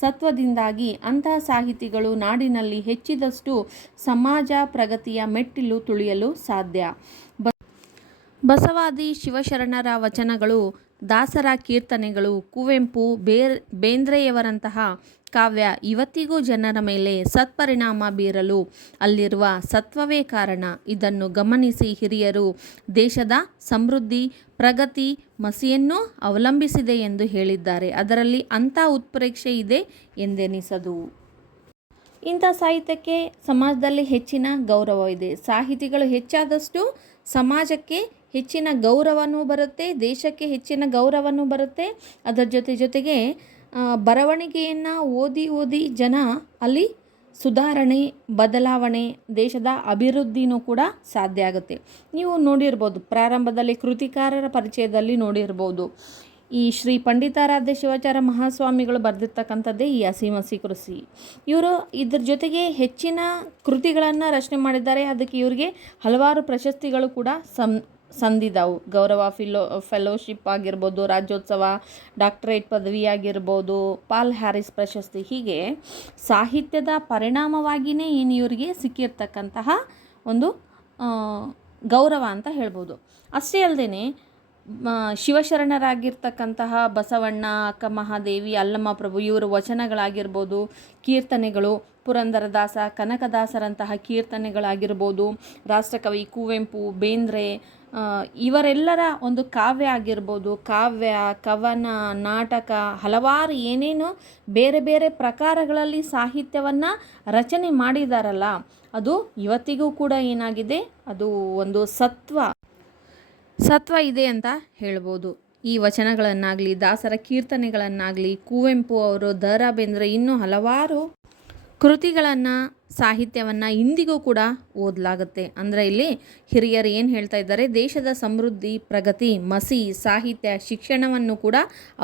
ಸತ್ವದಿಂದಾಗಿ. ಅಂತಹ ಸಾಹಿತಿಗಳು ನಾಡಿನಲ್ಲಿ ಹೆಚ್ಚಿದಷ್ಟು ಸಮಾಜ ಪ್ರಗತಿಯ ಮೆಟ್ಟಿಲು ತುಳಿಯಲು ಸಾಧ್ಯ. ಬಸವಾದಿ ಶಿವಶರಣರ ವಚನಗಳು, ದಾಸರ ಕೀರ್ತನೆಗಳು, ಕುವೆಂಪು, ಬೇಂದ್ರೆಯವರಂತಹ ಕಾವ್ಯ ಇವತ್ತಿಗೂ ಜನರ ಮೇಲೆ ಸತ್ಪರಿಣಾಮ ಬೀರಲು ಅಲ್ಲಿರುವ ಸತ್ವವೇ ಕಾರಣ. ಇದನ್ನು ಗಮನಿಸಿ ಹಿರಿಯರು ದೇಶದ ಸಮೃದ್ಧಿ, ಪ್ರಗತಿ ಮಸಿಯನ್ನು ಅವಲಂಬಿಸಿದೆ ಎಂದು ಹೇಳಿದ್ದಾರೆ. ಅದರಲ್ಲಿ ಅಂಥ ಉತ್ಪ್ರೇಕ್ಷೆ ಇದೆ ಎಂದೆನಿಸದು. ಇಂಥ ಸಾಹಿತ್ಯಕ್ಕೆ ಸಮಾಜದಲ್ಲಿ ಹೆಚ್ಚಿನ ಗೌರವ ಇದೆ. ಸಾಹಿತಿಗಳು ಹೆಚ್ಚಾದಷ್ಟು ಸಮಾಜಕ್ಕೆ ಹೆಚ್ಚಿನ ಗೌರವನೂ ಬರುತ್ತೆ, ದೇಶಕ್ಕೆ ಹೆಚ್ಚಿನ ಗೌರವನೂ ಬರುತ್ತೆ. ಅದರ ಜೊತೆಗೆ ಬರವಣಿಗೆಯನ್ನು ಓದಿ ಜನ ಅಲ್ಲಿ ಸುಧಾರಣೆ, ಬದಲಾವಣೆ, ದೇಶದ ಅಭಿವೃದ್ಧಿನೂ ಕೂಡ ಸಾಧ್ಯ ಆಗುತ್ತೆ. ನೀವು ನೋಡಿರ್ಬೋದು, ಪ್ರಾರಂಭದಲ್ಲಿ ಕೃತಿಕಾರರ ಪರಿಚಯದಲ್ಲಿ ನೋಡಿರ್ಬೋದು, ಈ ಶ್ರೀ ಪಂಡಿತಾರಾಧ್ಯ ಶಿವಾಚಾರ್ಯ ಮಹಾಸ್ವಾಮಿಗಳು ಬರೆದಿರ್ತಕ್ಕಂಥದ್ದೇ ಈ ಹಸಿಮಸಿ ಕೃಷಿ. ಇವರು ಇದ್ರ ಜೊತೆಗೆ ಹೆಚ್ಚಿನ ಕೃತಿಗಳನ್ನು ರಚನೆ ಮಾಡಿದ್ದಾರೆ. ಅದಕ್ಕೆ ಇವರಿಗೆ ಹಲವಾರು ಪ್ರಶಸ್ತಿಗಳು ಕೂಡ ಸಂದಿದ್ದಾವು. ಗೌರವ ಫೆಲೋಶಿಪ್ ಆಗಿರ್ಬೋದು, ರಾಜ್ಯೋತ್ಸವ, ಡಾಕ್ಟರೇಟ್ ಪದವಿ ಆಗಿರ್ಬೋದು, ಪಾಲ್ ಹ್ಯಾರಿಸ್ ಪ್ರಶಸ್ತಿ, ಹೀಗೆ ಸಾಹಿತ್ಯದ ಪರಿಣಾಮವಾಗಿಯೇ ಏನು ಇವರಿಗೆ ಸಿಕ್ಕಿರ್ತಕ್ಕಂತಹ ಒಂದು ಗೌರವ ಅಂತ ಹೇಳ್ಬೋದು. ಅಷ್ಟೇ ಅಲ್ಲದೆ ಶಿವಶರಣರಾಗಿರ್ತಕ್ಕಂತಹ ಬಸವಣ್ಣ, ಅಕ್ಕ ಮಹಾದೇವಿ, ಅಲ್ಲಮ್ಮ ಪ್ರಭು ಇವರ ವಚನಗಳಾಗಿರ್ಬೋದು, ಕೀರ್ತನೆಗಳು, ಪುರಂದರದಾಸ, ಕನಕದಾಸರಂತಹ ಕೀರ್ತನೆಗಳಾಗಿರ್ಬೋದು, ರಾಷ್ಟ್ರಕವಿ ಕುವೆಂಪು, ಬೇಂದ್ರೆ, ಇವರೆಲ್ಲರ ಒಂದು ಕಾವ್ಯ ಆಗಿರ್ಬೋದು, ಕಾವ್ಯ, ಕವನ, ನಾಟಕ, ಹಲವಾರು ಏನೇನು ಬೇರೆ ಬೇರೆ ಪ್ರಕಾರಗಳಲ್ಲಿ ಸಾಹಿತ್ಯವನ್ನು ರಚನೆ ಮಾಡಿದಾರಲ್ಲ, ಅದು ಇವತ್ತಿಗೂ ಕೂಡ ಏನಾಗಿದೆ, ಅದು ಒಂದು ಸತ್ವ ಇದೆ ಅಂತ ಹೇಳ್ಬೋದು. ಈ ವಚನಗಳನ್ನಾಗಲಿ, ದಾಸರ ಕೀರ್ತನೆಗಳನ್ನಾಗಲಿ, ಕುವೆಂಪು ಅವರು, ದ ರಾ ಬೇಂದ್ರೆ, ಇನ್ನೂ ಹಲವಾರು ಕೃತಿಗಳನ್ನು, ಸಾಹಿತ್ಯವನ್ನು ಇಂದಿಗೂ ಕೂಡ ಓದಲಾಗುತ್ತೆ. ಅಂದರೆ ಇಲ್ಲಿ ಹಿರಿಯರು ಏನು ಹೇಳ್ತಾ ಇದ್ದಾರೆ, ದೇಶದ ಸಮೃದ್ಧಿ, ಪ್ರಗತಿ ಮಸಿ ಸಾಹಿತ್ಯ ಶಿಕ್ಷಣವನ್ನು ಕೂಡ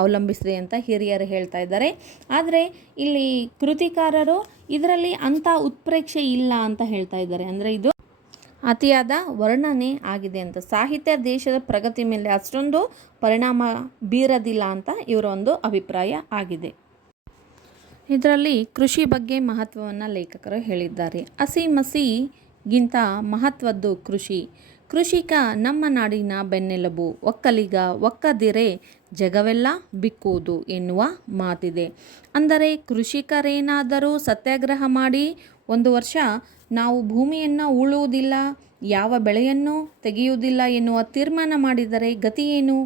ಅವಲಂಬಿಸಿದೆ ಅಂತ ಹಿರಿಯರು ಹೇಳ್ತಾ ಇದ್ದಾರೆ. ಆದರೆ ಇಲ್ಲಿ ಕೃತಿಕಾರರು ಇದರಲ್ಲಿ ಅಂಥ ಉತ್ಪ್ರೇಕ್ಷೆ ಇಲ್ಲ ಅಂತ ಹೇಳ್ತಾ ಇದ್ದಾರೆ. ಅಂದರೆ ಇದು ಅತಿಯಾದ ವರ್ಣನೆ ಆಗಿದೆ ಅಂತ. ಸಾಹಿತ್ಯ ದೇಶದ ಪ್ರಗತಿ ಮೇಲೆ ಅಷ್ಟೊಂದು ಪರಿಣಾಮ ಬೀರದಿಲ್ಲ ಅಂತ ಇವರ ಒಂದು ಅಭಿಪ್ರಾಯ ಆಗಿದೆ. ಇದರಲ್ಲಿ ಕೃಷಿ ಬಗ್ಗೆ ಮಹತ್ವವನ್ನು ಲೇಖಕರು ಹೇಳಿದ್ದಾರೆ. ಹಸಿಮಸಿಗಿಂತ ಮಹತ್ವದ್ದು ಕೃಷಿ. ಕೃಷಿಕ ನಮ್ಮ ನಾಡಿನ ಬೆನ್ನೆಲುಬು, ಒಕ್ಕಲಿಗ ಒಕ್ಕದಿರೆ ಜಗವೆಲ್ಲ ಬಿಕ್ಕುವುದು ಎನ್ನುವ ಮಾತಿದೆ. ಅಂದರೆ ಕೃಷಿಕರೇನಾದರೂ ಸತ್ಯಾಗ್ರಹ ಮಾಡಿ ಒಂದು ವರ್ಷ ನಾವು ಭೂಮಿಯನ್ನು ಉಳುವುದಿಲ್ಲ, ಯಾವ ಬೆಳೆಯನ್ನು ತೆಗೆಯುವುದಿಲ್ಲ ಎನ್ನುವ ತೀರ್ಮಾನ ಮಾಡಿದರೆ ಗತಿ ಏನು?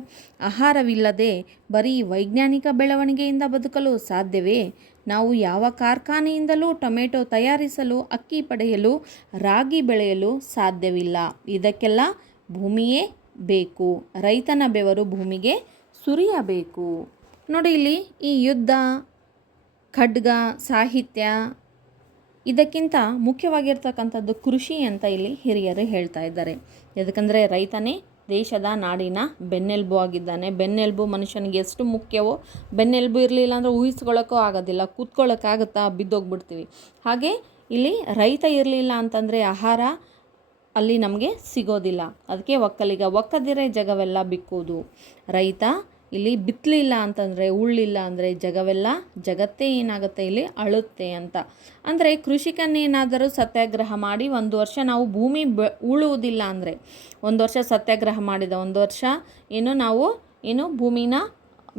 ಆಹಾರವಿಲ್ಲದೆ ಬರೀ ವೈಜ್ಞಾನಿಕ ಬೆಳವಣಿಗೆಯಿಂದ ಬದುಕಲು ಸಾಧ್ಯವೇ? ನಾವು ಯಾವ ಕಾರ್ಖಾನೆಯಿಂದಲೂ ಟೊಮೆಟೊ ತಯಾರಿಸಲು, ಅಕ್ಕಿ ಪಡೆಯಲು, ರಾಗಿ ಬೆಳೆಯಲು ಸಾಧ್ಯವಿಲ್ಲ. ಇದಕ್ಕೆಲ್ಲ ಭೂಮಿಯೇ ಬೇಕು. ರೈತನ ಬೆವರು ಭೂಮಿಗೆ ಸುರಿಯಬೇಕು. ನೋಡಿ ಇಲ್ಲಿ ಈ ಯುದ್ಧ, ಖಡ್ಗ, ಸಾಹಿತ್ಯ ಇದಕ್ಕಿಂತ ಮುಖ್ಯವಾಗಿರ್ತಕ್ಕಂಥದ್ದು ಕೃಷಿ ಅಂತ ಇಲ್ಲಿ ಹಿರಿಯರು ಹೇಳ್ತಾ ಇದ್ದಾರೆ. ಯಾಕಂದರೆ ರೈತನೇ ದೇಶದ ನಾಡಿನ ಬೆನ್ನೆಲುಬು ಆಗಿದ್ದಾನೆ. ಬೆನ್ನೆಲುಬು ಮನುಷ್ಯನಿಗೆ ಎಷ್ಟು ಮುಖ್ಯವೋ, ಬೆನ್ನೆಲುಬು ಇರಲಿಲ್ಲ ಅಂದರೆ ಊಹಿಸ್ಕೊಳ್ಳೋಕ್ಕೂ ಆಗೋದಿಲ್ಲ, ಕೂತ್ಕೊಳ್ಳೋಕ್ಕಾಗುತ್ತಾ, ಬಿದ್ದೋಗ್ಬಿಡ್ತೀವಿ. ಹಾಗೆ ಇಲ್ಲಿ ರೈತ ಇರಲಿಲ್ಲ ಅಂತಂದರೆ ಆಹಾರ ಅಲ್ಲಿ ನಮಗೆ ಸಿಗೋದಿಲ್ಲ. ಅದಕ್ಕೆ ಒಕ್ಕಲಿಗ ಒಕ್ಕದಿರೆ ಜಗವೆಲ್ಲ ಬಿಕ್ಕುವುದು. ರೈತ ಇಲ್ಲಿ ಬಿತ್ತಲಿಲ್ಲ ಅಂತಂದರೆ, ಉಳ್ಳಿಲ್ಲ ಅಂದರೆ ಜಗತ್ತೇ ಏನಾಗುತ್ತೆ ಇಲ್ಲಿ ಅಳುತ್ತೆ ಅಂತ. ಅಂದರೆ ಕೃಷಿಕನ್ನೇನಾದರೂ ಸತ್ಯಾಗ್ರಹ ಮಾಡಿ ಒಂದು ವರ್ಷ ನಾವು ಭೂಮಿ ಉಳುವುದಿಲ್ಲ ಅಂದರೆ, ಒಂದು ವರ್ಷ ಸತ್ಯಾಗ್ರಹ ಮಾಡಿದ ಒಂದು ವರ್ಷ ನಾವು ಭೂಮಿನ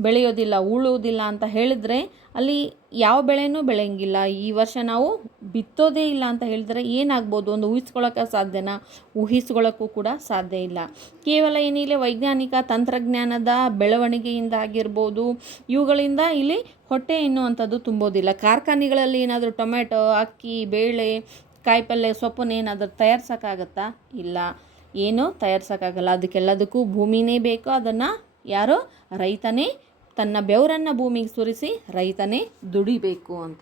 ಬೆಳೆಯೋದಿಲ್ಲ, ಉಳುವುದಿಲ್ಲ ಅಂತ ಹೇಳಿದ್ರೆ ಅಲ್ಲಿ ಯಾವ ಬೆಳೆನೂ ಬೆಳೆಯಂಗಿಲ್ಲ. ಈ ವರ್ಷ ನಾವು ಬಿತ್ತೋದೇ ಇಲ್ಲ ಅಂತ ಹೇಳಿದ್ರೆ ಏನಾಗ್ಬೋದು, ಒಂದು ಊಹಿಸ್ಕೊಳ್ಳೋಕೆ ಸಾಧ್ಯನಾ? ಊಹಿಸ್ಕೊಳ್ಳೋಕ್ಕೂ ಕೂಡ ಸಾಧ್ಯ ಇಲ್ಲ. ಕೇವಲ ಏನಿಲ್ಲ ವೈಜ್ಞಾನಿಕ ತಂತ್ರಜ್ಞಾನದ ಬೆಳವಣಿಗೆಯಿಂದ ಆಗಿರ್ಬೋದು, ಇವುಗಳಿಂದ ಇಲ್ಲಿ ಹೊಟ್ಟೆ ಎನ್ನುವಂಥದ್ದು ತುಂಬೋದಿಲ್ಲ. ಕಾರ್ಖಾನೆಗಳಲ್ಲಿ ಏನಾದರೂ ಟೊಮೆಟೊ, ಅಕ್ಕಿ, ಬೇಳೆ, ಕಾಯಿಪಲ್ಯ, ಸೊಪ್ಪನ್ನು ಏನಾದರೂ ತಯಾರಿಸೋಕ್ಕಾಗತ್ತಾ? ಇಲ್ಲ, ಏನೂ ತಯಾರಿಸೋಕ್ಕಾಗಲ್ಲ. ಅದಕ್ಕೆಲ್ಲದಕ್ಕೂ ಭೂಮಿನೇ ಬೇಕು. ಅದನ್ನು ಯಾರೋ ರೈತನೇ ತನ್ನ ಬೆವರನ್ನು ಭೂಮಿಗೆ ಸುರಿಸಿ ರೈತನೇ ದುಡಿಬೇಕು ಅಂತ.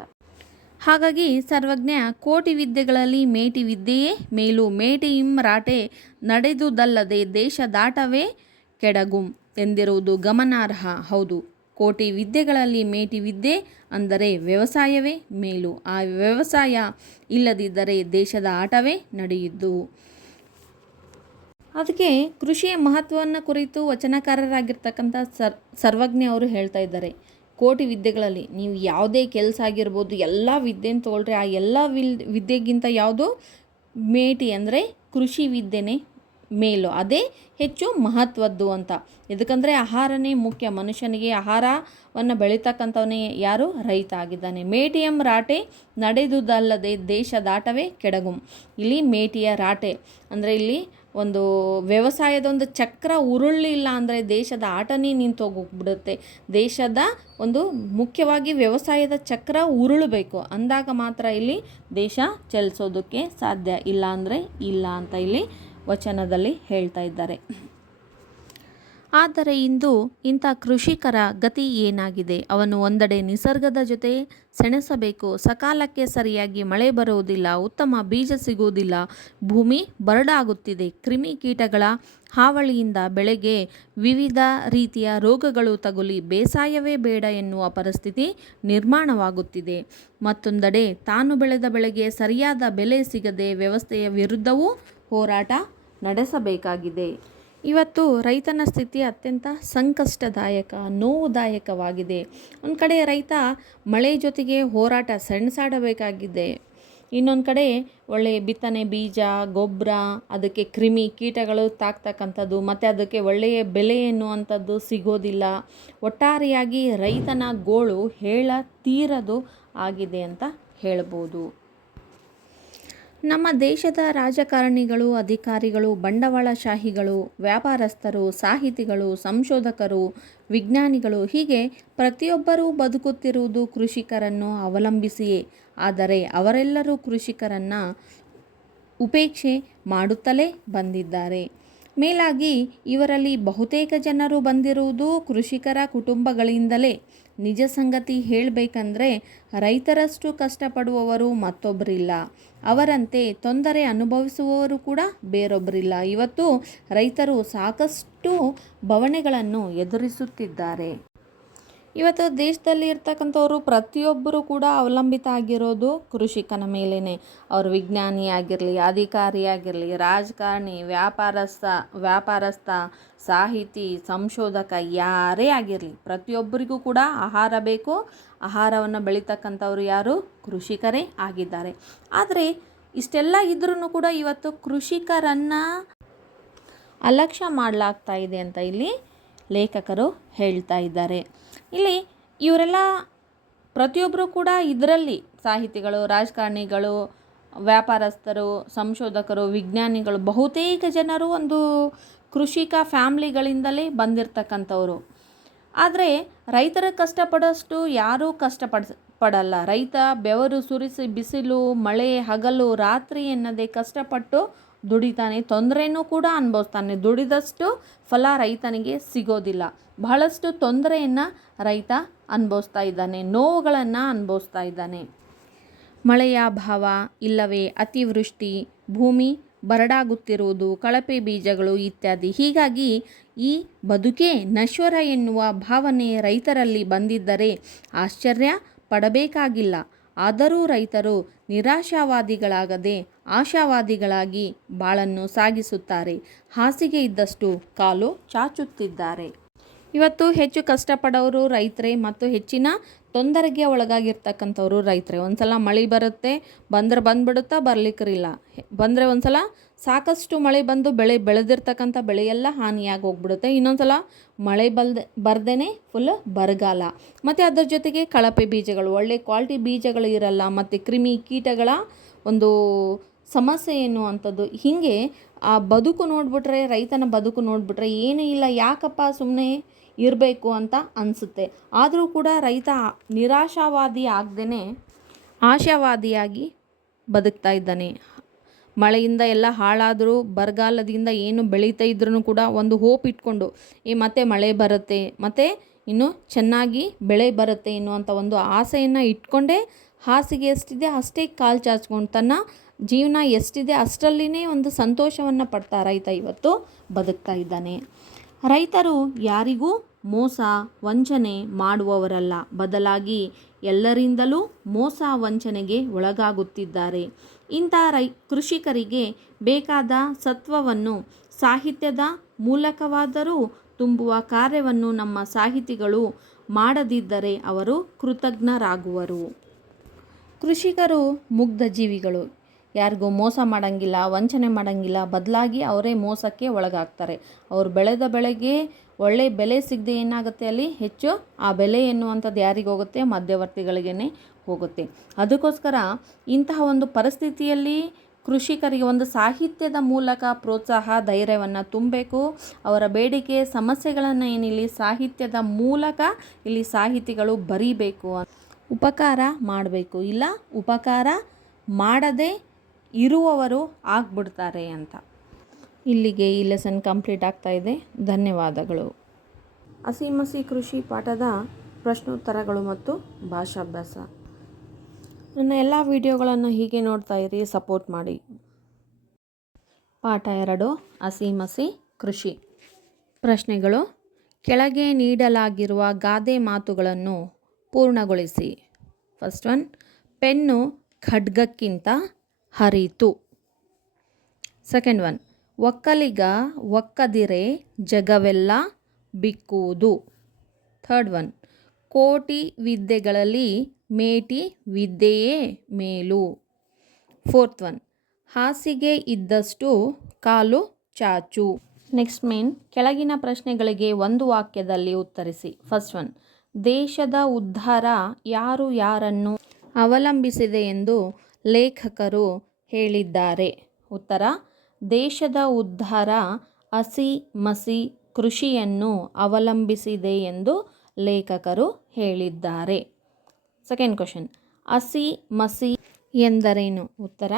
ಹಾಗಾಗಿ ಸರ್ವಜ್ಞ ಕೋಟಿ ವಿದ್ಯೆಗಳಲ್ಲಿ ಮೇಟಿ ವಿದ್ಯೆಯೇ ಮೇಲು, ಮೇಟಿಯಿಂ ರಾಟೆ ನಡೆದುದಲ್ಲದೆ ದೇಶ ದಾಟವೇ ಕೆಡಗುಂ ಎಂದಿರುವುದು ಗಮನಾರ್ಹ. ಹೌದು, ಕೋಟಿ ವಿದ್ಯೆಗಳಲ್ಲಿ ಮೇಟಿ ವಿದ್ಯೆ ಅಂದರೆ ವ್ಯವಸಾಯವೇ ಮೇಲು. ಆ ವ್ಯವಸಾಯ ಇಲ್ಲದಿದ್ದರೆ ದೇಶದ ಆಟವೇ ನಡೆಯುವುದು. ಅದಕ್ಕೆ ಕೃಷಿಯ ಮಹತ್ವವನ್ನು ಕುರಿತು ವಚನಕಾರರಾಗಿರ್ತಕ್ಕಂಥ ಸರ್ವಜ್ಞ ಅವರು ಹೇಳ್ತಾ ಇದ್ದಾರೆ, ಕೋಟಿ ವಿದ್ಯೆಗಳಲ್ಲಿ ನೀವು ಯಾವುದೇ ಕೆಲಸ ಆಗಿರ್ಬೋದು, ಎಲ್ಲ ವಿದ್ಯೆನ ತೊಗೊಳ್ರಿ, ಆ ಎಲ್ಲ ವಿದ್ಯೆಗಿಂತ ಯಾವುದು ಮೇಟಿ ಅಂದರೆ ಕೃಷಿ ವಿದ್ಯೆನೇ ಮೇಲು, ಅದೇ ಹೆಚ್ಚು ಮಹತ್ವದ್ದು ಅಂತ. ಎದಕ್ಕಂದರೆ ಆಹಾರನೇ ಮುಖ್ಯ. ಮನುಷ್ಯನಿಗೆ ಆಹಾರವನ್ನು ಬೆಳೀತಕ್ಕಂಥವನೇ ಯಾರು? ರೈತ ಆಗಿದ್ದಾನೆ. ಮೇಟಿಯಂ ರಾಟೆ ನಡೆದುದಲ್ಲದೆ ದೇಶ ದಾಟವೇ ಕೆಡಗುಂ. ಇಲ್ಲಿ ಮೇಟಿಯ ರಾಟೆ ಅಂದರೆ ಇಲ್ಲಿ ಒಂದು ವ್ಯವಸಾಯದ ಒಂದು ಚಕ್ರ ಉರುಳಿಲ್ಲ ಅಂದರೆ ದೇಶದ ಆಟನೇ ನಿಂತೋಗ್ಬಿಡುತ್ತೆ. ದೇಶದ ಒಂದು ಮುಖ್ಯವಾಗಿ ವ್ಯವಸಾಯದ ಚಕ್ರ ಉರುಳಬೇಕು, ಅಂದಾಗ ಮಾತ್ರ ಇಲ್ಲಿ ದೇಶ ಚಲಿಸೋದಕ್ಕೆ ಸಾಧ್ಯ. ಇಲ್ಲ ಅಂದರೆ ಇಲ್ಲ ಅಂತ ಇಲ್ಲಿ ವಚನದಲ್ಲಿ ಹೇಳ್ತಾ ಇದ್ದಾರೆ. ಆದರೆ ಇಂದು ಇಂಥ ಕೃಷಿಕರ ಗತಿ ಏನಾಗಿದೆ? ಅವನು ಒಂದೆಡೆ ನಿಸರ್ಗದ ಜೊತೆ ಸೆಣಸಬೇಕು, ಸಕಾಲಕ್ಕೆ ಸರಿಯಾಗಿ ಮಳೆ ಬರುವುದಿಲ್ಲ, ಉತ್ತಮ ಬೀಜ ಸಿಗುವುದಿಲ್ಲ, ಭೂಮಿ ಬರಡಾಗುತ್ತಿದೆ, ಕ್ರಿಮಿಕೀಟಗಳ ಹಾವಳಿಯಿಂದ ಬೆಳೆಗೆ ವಿವಿಧ ರೀತಿಯ ರೋಗಗಳು ತಗುಲಿ ಬೇಸಾಯವೇ ಬೇಡ ಎನ್ನುವ ಪರಿಸ್ಥಿತಿ ನಿರ್ಮಾಣವಾಗುತ್ತಿದೆ. ಮತ್ತೊಂದೆಡೆ ತಾನು ಬೆಳೆದ ಬೆಳೆಗೆ ಸರಿಯಾದ ಬೆಲೆ ಸಿಗದೆ ವ್ಯವಸ್ಥೆಯ ವಿರುದ್ಧವೂ ಹೋರಾಟ ನಡೆಸಬೇಕಾಗಿದೆ. ಇವತ್ತು ರೈತನ ಸ್ಥಿತಿ ಅತ್ಯಂತ ಸಂಕಷ್ಟದಾಯಕ, ನೋವುದಾಯಕವಾಗಿದೆ. ಒಂದು ಕಡೆ ರೈತ ಮಳೆ ಜೊತೆಗೆ ಹೋರಾಟ ಸೆಣಸಾಡಬೇಕಾಗಿದೆ, ಇನ್ನೊಂದು ಕಡೆ ಒಳ್ಳೆಯ ಬಿತ್ತನೆ ಬೀಜ, ಗೊಬ್ಬರ, ಅದಕ್ಕೆ ಕ್ರಿಮಿ ಕೀಟಗಳು ತಾಕ್ತಕ್ಕಂಥದ್ದು, ಮತ್ತು ಅದಕ್ಕೆ ಒಳ್ಳೆಯ ಬೆಲೆ ಎನ್ನುವಂಥದ್ದು ಸಿಗೋದಿಲ್ಲ. ಒಟ್ಟಾರೆಯಾಗಿ ರೈತನ ಗೋಳು ಹೇಳ ತೀರದು ಆಗಿದೆ ಅಂತ ಹೇಳ್ಬೋದು. ನಮ್ಮ ದೇಶದ ರಾಜಕಾರಣಿಗಳು, ಅಧಿಕಾರಿಗಳು, ಬಂಡವಾಳಶಾಹಿಗಳು, ವ್ಯಾಪಾರಸ್ಥರು, ಸಾಹಿತಿಗಳು, ಸಂಶೋಧಕರು, ವಿಜ್ಞಾನಿಗಳು ಹೀಗೆ ಪ್ರತಿಯೊಬ್ಬರೂ ಬದುಕುತ್ತಿರುವುದು ಕೃಷಿಕರನ್ನು ಅವಲಂಬಿಸಿಯೇ. ಆದರೆ ಅವರೆಲ್ಲರೂ ಕೃಷಿಕರನ್ನು ಉಪೇಕ್ಷೆ ಮಾಡುತ್ತಲೇ ಬಂದಿದ್ದಾರೆ. ಮೇಲಾಗಿ ಇವರಲ್ಲಿ ಬಹುತೇಕ ಜನರು ಬಂದಿರುವುದು ಕೃಷಿಕರ ಕುಟುಂಬಗಳಿಂದಲೇ. ನಿಜ ಸಂಗತಿ ಹೇಳಬೇಕಂದ್ರೆ ರೈತರಷ್ಟು ಕಷ್ಟಪಡುವವರು ಮತ್ತೊಬ್ಬರಿಲ್ಲ, ಅವರಂತೆ ತೊಂದರೆ ಅನುಭವಿಸುವವರು ಕೂಡ ಬೇರೊಬ್ಬರಿಲ್ಲ. ಇವತ್ತು ರೈತರು ಸಾಕಷ್ಟು ಬವಣೆಗಳನ್ನು ಎದುರಿಸುತ್ತಿದ್ದಾರೆ. ಇವತ್ತು ದೇಶದಲ್ಲಿ ಇರ್ತಕ್ಕಂಥವರು ಪ್ರತಿಯೊಬ್ಬರು ಕೂಡ ಅವಲಂಬಿತ ಆಗಿರೋದು ಕೃಷಿಕನ ಮೇಲೇ. ಅವರು ವಿಜ್ಞಾನಿ ಆಗಿರಲಿ, ಅಧಿಕಾರಿ ಆಗಿರಲಿ, ರಾಜಕಾರಣಿ, ವ್ಯಾಪಾರಸ್ಥ, ಸಾಹಿತಿ, ಸಂಶೋಧಕ, ಯಾರೇ ಆಗಿರಲಿ ಪ್ರತಿಯೊಬ್ಬರಿಗೂ ಕೂಡ ಆಹಾರ ಬೇಕು. ಆಹಾರವನ್ನು ಬೆಳೀತಕ್ಕಂಥವ್ರು ಯಾರು? ಕೃಷಿಕರೇ ಆಗಿದ್ದಾರೆ. ಆದರೆ ಇಷ್ಟೆಲ್ಲ ಇದ್ರೂ ಕೂಡ ಇವತ್ತು ಕೃಷಿಕರನ್ನು ಅಲಕ್ಷ್ಯ ಮಾಡಲಾಗ್ತಾ ಇದೆ ಅಂತ ಇಲ್ಲಿ ಲೇಖಕರು ಹೇಳ್ತಾ ಇದ್ದಾರೆ. ಇಲ್ಲಿ ಇವರೆಲ್ಲ ಪ್ರತಿಯೊಬ್ಬರು ಕೂಡ ಇದರಲ್ಲಿ ಸಾಹಿತಿಗಳು, ರಾಜಕಾರಣಿಗಳು, ವ್ಯಾಪಾರಸ್ಥರು, ಸಂಶೋಧಕರು, ವಿಜ್ಞಾನಿಗಳು ಬಹುತೇಕ ಜನರು ಒಂದು ಕೃಷಿಕ ಫ್ಯಾಮ್ಲಿಗಳಿಂದಲೇ ಬಂದಿರತಕ್ಕಂಥವ್ರು. ಆದರೆ ರೈತರ ಕಷ್ಟಪಡೋಷ್ಟು ಯಾರೂ ಪಡಲ್ಲ. ರೈತ ಬೆವರು ಸುರಿಸಿ ಬಿಸಿಲು, ಮಳೆ, ಹಗಲು, ರಾತ್ರಿ ಎನ್ನದೇ ಕಷ್ಟಪಟ್ಟು ದುಡಿತಾನೆ, ತೊಂದರೆನೂ ಕೂಡ ಅನುಭವಿಸ್ತಾನೆ. ದುಡಿದಷ್ಟು ಫಲ ರೈತನಿಗೆ ಸಿಗೋದಿಲ್ಲ. ಬಹಳಷ್ಟು ತೊಂದರೆಯನ್ನು ರೈತ ಅನುಭವಿಸ್ತಾ ಇದ್ದಾನೆ, ನೋವುಗಳನ್ನು ಅನುಭವಿಸ್ತಾ ಇದ್ದಾನೆ. ಮಳೆಯ ಅಭಾವ ಇಲ್ಲವೇ ಅತಿವೃಷ್ಟಿ, ಭೂಮಿ ಬರಡಾಗುತ್ತಿರುವುದು, ಕಳಪೆ ಬೀಜಗಳು ಇತ್ಯಾದಿ. ಹೀಗಾಗಿ ಈ ಬದುಕೇ ನಶ್ವರ ಎನ್ನುವ ಭಾವನೆ ರೈತರಲ್ಲಿ ಬಂದಿದ್ದರೆ ಆಶ್ಚರ್ಯ ಪಡಬೇಕಾಗಿಲ್ಲ. ಆದರೂ ರೈತರು ನಿರಾಶಾವಾದಿಗಳಾಗದೆ ಆಶಾವಾದಿಗಳಾಗಿ ಬಾಳನ್ನು ಸಾಗಿಸುತ್ತಾರೆ. ಹಾಸಿಗೆ ಇದ್ದಷ್ಟು ಕಾಲು ಚಾಚುತ್ತಿದ್ದಾರೆ. ಇವತ್ತು ಹೆಚ್ಚು ಕಷ್ಟಪಡೋರು ರೈತರೇ ಮತ್ತು ಹೆಚ್ಚಿನ ತೊಂದರೆಗೆ ಒಳಗಾಗಿರ್ತಕ್ಕಂಥವ್ರು ರೈತರೇ. ಒಂದು ಸಲ ಮಳೆ ಬರುತ್ತೆ, ಬಂದರೆ ಬಂದುಬಿಡುತ್ತಾ, ಬರಲಿಕ್ಕಿಲ್ಲ. ಬಂದರೆ ಒಂದು ಸಲ ಸಾಕಷ್ಟು ಮಳೆ ಬಂದು ಬೆಳೆದಿರ್ತಕ್ಕಂಥ ಬೆಳೆಯೆಲ್ಲ ಹಾನಿಯಾಗಿ ಹೋಗ್ಬಿಡುತ್ತೆ. ಇನ್ನೊಂದು ಸಲ ಮಳೆ ಬರ್ದೇ ಫುಲ್ ಬರಗಾಲ. ಮತ್ತು ಅದರ ಜೊತೆಗೆ ಕಳಪೆ ಬೀಜಗಳು, ಒಳ್ಳೆ ಕ್ವಾಲಿಟಿ ಬೀಜಗಳು ಇರಲ್ಲ, ಮತ್ತು ಕ್ರಿಮಿ ಕೀಟಗಳ ಒಂದು ಸಮಸ್ಯೆ ಎನ್ನುವಂಥದ್ದು. ಹೀಗೆ ಆ ಬದುಕು ನೋಡಿಬಿಟ್ರೆ, ರೈತನ ಬದುಕು ನೋಡಿಬಿಟ್ರೆ ಏನೂ ಇಲ್ಲ, ಯಾಕಪ್ಪ ಸುಮ್ಮನೆ ಇರಬೇಕು ಅಂತ ಅನಿಸುತ್ತೆ. ಆದರೂ ಕೂಡ ರೈತ ನಿರಾಶಾವಾದಿ ಆಗದೇ ಆಶಾವಾದಿಯಾಗಿ ಬದುಕ್ತಾ ಇದ್ದಾನೆ. ಮಳೆಯಿಂದ ಎಲ್ಲ ಹಾಳಾದರೂ, ಬರಗಾಲದಿಂದ ಏನು ಬೆಳೀತಾ ಇದ್ರೂ ಕೂಡ ಒಂದು ಹೋಪ್ ಇಟ್ಕೊಂಡು ಮತ್ತೆ ಮಳೆ ಬರುತ್ತೆ, ಮತ್ತು ಇನ್ನು ಚೆನ್ನಾಗಿ ಬೆಳೆ ಬರುತ್ತೆ ಎನ್ನುವಂಥ ಒಂದು ಆಸೆಯನ್ನು ಇಟ್ಕೊಂಡೇ ಹಾಸಿಗೆ ಎಷ್ಟಿದೆ ಅಷ್ಟೇ ಕಾಲು ಚಾಚ್ಕೊಂಡು ತನ್ನ ಜೀವನ ಎಷ್ಟಿದೆ ಅಷ್ಟರಲ್ಲಿನೇ ಒಂದು ಸಂತೋಷವನ್ನು ಪಡ್ತಾ ರೈತ ಇವತ್ತು ಬದುಕ್ತಾ ಇದ್ದಾನೆ. ರೈತರು ಯಾರಿಗೂ ಮೋಸ ವಂಚನೆ ಮಾಡುವವರಲ್ಲ, ಬದಲಾಗಿ ಎಲ್ಲರಿಂದಲೂ ಮೋಸ ವಂಚನೆಗೆ ಒಳಗಾಗುತ್ತಿದ್ದಾರೆ. ಇಂಥ ಕೃಷಿಕರಿಗೆ ಬೇಕಾದ ಸತ್ವವನ್ನು ಸಾಹಿತ್ಯದ ಮೂಲಕವಾದರೂ ತುಂಬುವ ಕಾರ್ಯವನ್ನು ನಮ್ಮ ಸಾಹಿತಿಗಳು ಮಾಡದಿದ್ದರೆ ಅವರು ಕೃತಜ್ಞರಾಗುವರು. ಕೃಷಿಕರು ಮುಗ್ಧ ಜೀವಿಗಳು, ಯಾರಿಗೂ ಮೋಸ ಮಾಡೋಂಗಿಲ್ಲ, ವಂಚನೆ ಮಾಡೋಂಗಿಲ್ಲ, ಬದಲಾಗಿ ಅವರೇ ಮೋಸಕ್ಕೆ ಒಳಗಾಗ್ತಾರೆ. ಅವರು ಬೆಳೆದ ಬೆಳೆಗೆ ಒಳ್ಳೆ ಬೆಲೆ ಸಿಗದೆ ಏನಾಗುತ್ತೆ, ಅಲ್ಲಿ ಹೆಚ್ಚು ಆ ಬೆಲೆ ಎನ್ನುವಂಥದ್ದು ಯಾರಿಗೆ ಹೋಗುತ್ತೆ, ಮಧ್ಯವರ್ತಿಗಳಿಗೇ ಹೋಗುತ್ತೆ. ಅದಕ್ಕೋಸ್ಕರ ಇಂತಹ ಒಂದು ಪರಿಸ್ಥಿತಿಯಲ್ಲಿ ಕೃಷಿಕರಿಗೆ ಒಂದು ಸಾಹಿತ್ಯದ ಮೂಲಕ ಪ್ರೋತ್ಸಾಹ ಧೈರ್ಯವನ್ನು ತುಂಬಬೇಕು. ಅವರ ಬೇಡಿಕೆ ಸಮಸ್ಯೆಗಳನ್ನು ಏನಿಲ್ಲಿ ಸಾಹಿತ್ಯದ ಮೂಲಕ ಇಲ್ಲಿ ಸಾಹಿತಿಗಳು ಬರೀಬೇಕು, ಉಪಕಾರ ಮಾಡಬೇಕು. ಇಲ್ಲ ಉಪಕಾರ ಮಾಡದೆ ಇರುವವರು ಆಗ್ಬಿಡ್ತಾರೆ ಅಂತ. ಇಲ್ಲಿಗೆ ಈ ಲೆಸನ್ ಕಂಪ್ಲೀಟ್ ಆಗ್ತಾ ಇದೆ. ಧನ್ಯವಾದಗಳು. ಹಸಿಮಸಿ ಕೃಷಿ ಪಾಠದ ಪ್ರಶ್ನೋತ್ತರಗಳು ಮತ್ತು ಭಾಷಾಭ್ಯಾಸ. ನನ್ನ ಎಲ್ಲ ವಿಡಿಯೋಗಳನ್ನು ಹೀಗೆ ನೋಡ್ತಾ ಇರಿ, ಸಪೋರ್ಟ್ ಮಾಡಿ. ಪಾಠ 2 ಹಸಿಮಸಿ ಕೃಷಿ. ಪ್ರಶ್ನೆಗಳು: ಕೆಳಗೆ ನೀಡಲಾಗಿರುವ ಗಾದೆ ಮಾತುಗಳನ್ನು ಪೂರ್ಣಗೊಳಿಸಿ. ಫಸ್ಟ್ ಒನ್, ಪೆನ್ನು ಖಡ್ಗಕ್ಕಿಂತ ಹರಿತು. ಸೆಕೆಂಡ್ ಒನ್, ಒಕ್ಕಲಿಗ ಒಕ್ಕದಿರೆ ಜಗವೆಲ್ಲ ಬಿಕ್ಕುವುದು. ಥರ್ಡ್ ಒನ್, ಕೋಟಿ ವಿದ್ಯೆಗಳಲ್ಲಿ ಮೇಟಿ ವಿದ್ಯೆಯೇ ಮೇಲು. ಫೋರ್ತ್ ಒನ್, ಹಾಸಿಗೆ ಇದ್ದಷ್ಟು ಕಾಲು ಚಾಚು. ನೆಕ್ಸ್ಟ್ ಮೇನ್, ಕೆಳಗಿನ ಪ್ರಶ್ನೆಗಳಿಗೆ ಒಂದು ವಾಕ್ಯದಲ್ಲಿ ಉತ್ತರಿಸಿ. ಫಸ್ಟ್ ಒನ್, ದೇಶದ ಉದ್ಧಾರ ಯಾರು ಯಾರನ್ನು ಅವಲಂಬಿಸಿದೆ ಎಂದು ಲೇಖಕರು ಹೇಳಿದ್ದಾರೆ. ಉತ್ತರ: ದೇಶದ ಉದ್ಧಾರ ಹಸಿ ಮಸಿ ಕೃಷಿಯನ್ನು ಅವಲಂಬಿಸಿದೆ ಎಂದು ಲೇಖಕರು ಹೇಳಿದ್ದಾರೆ. ಸೆಕೆಂಡ್ ಕ್ವಶನ್, ಹಸಿ ಮಸಿ ಎಂದರೇನು? ಉತ್ತರ: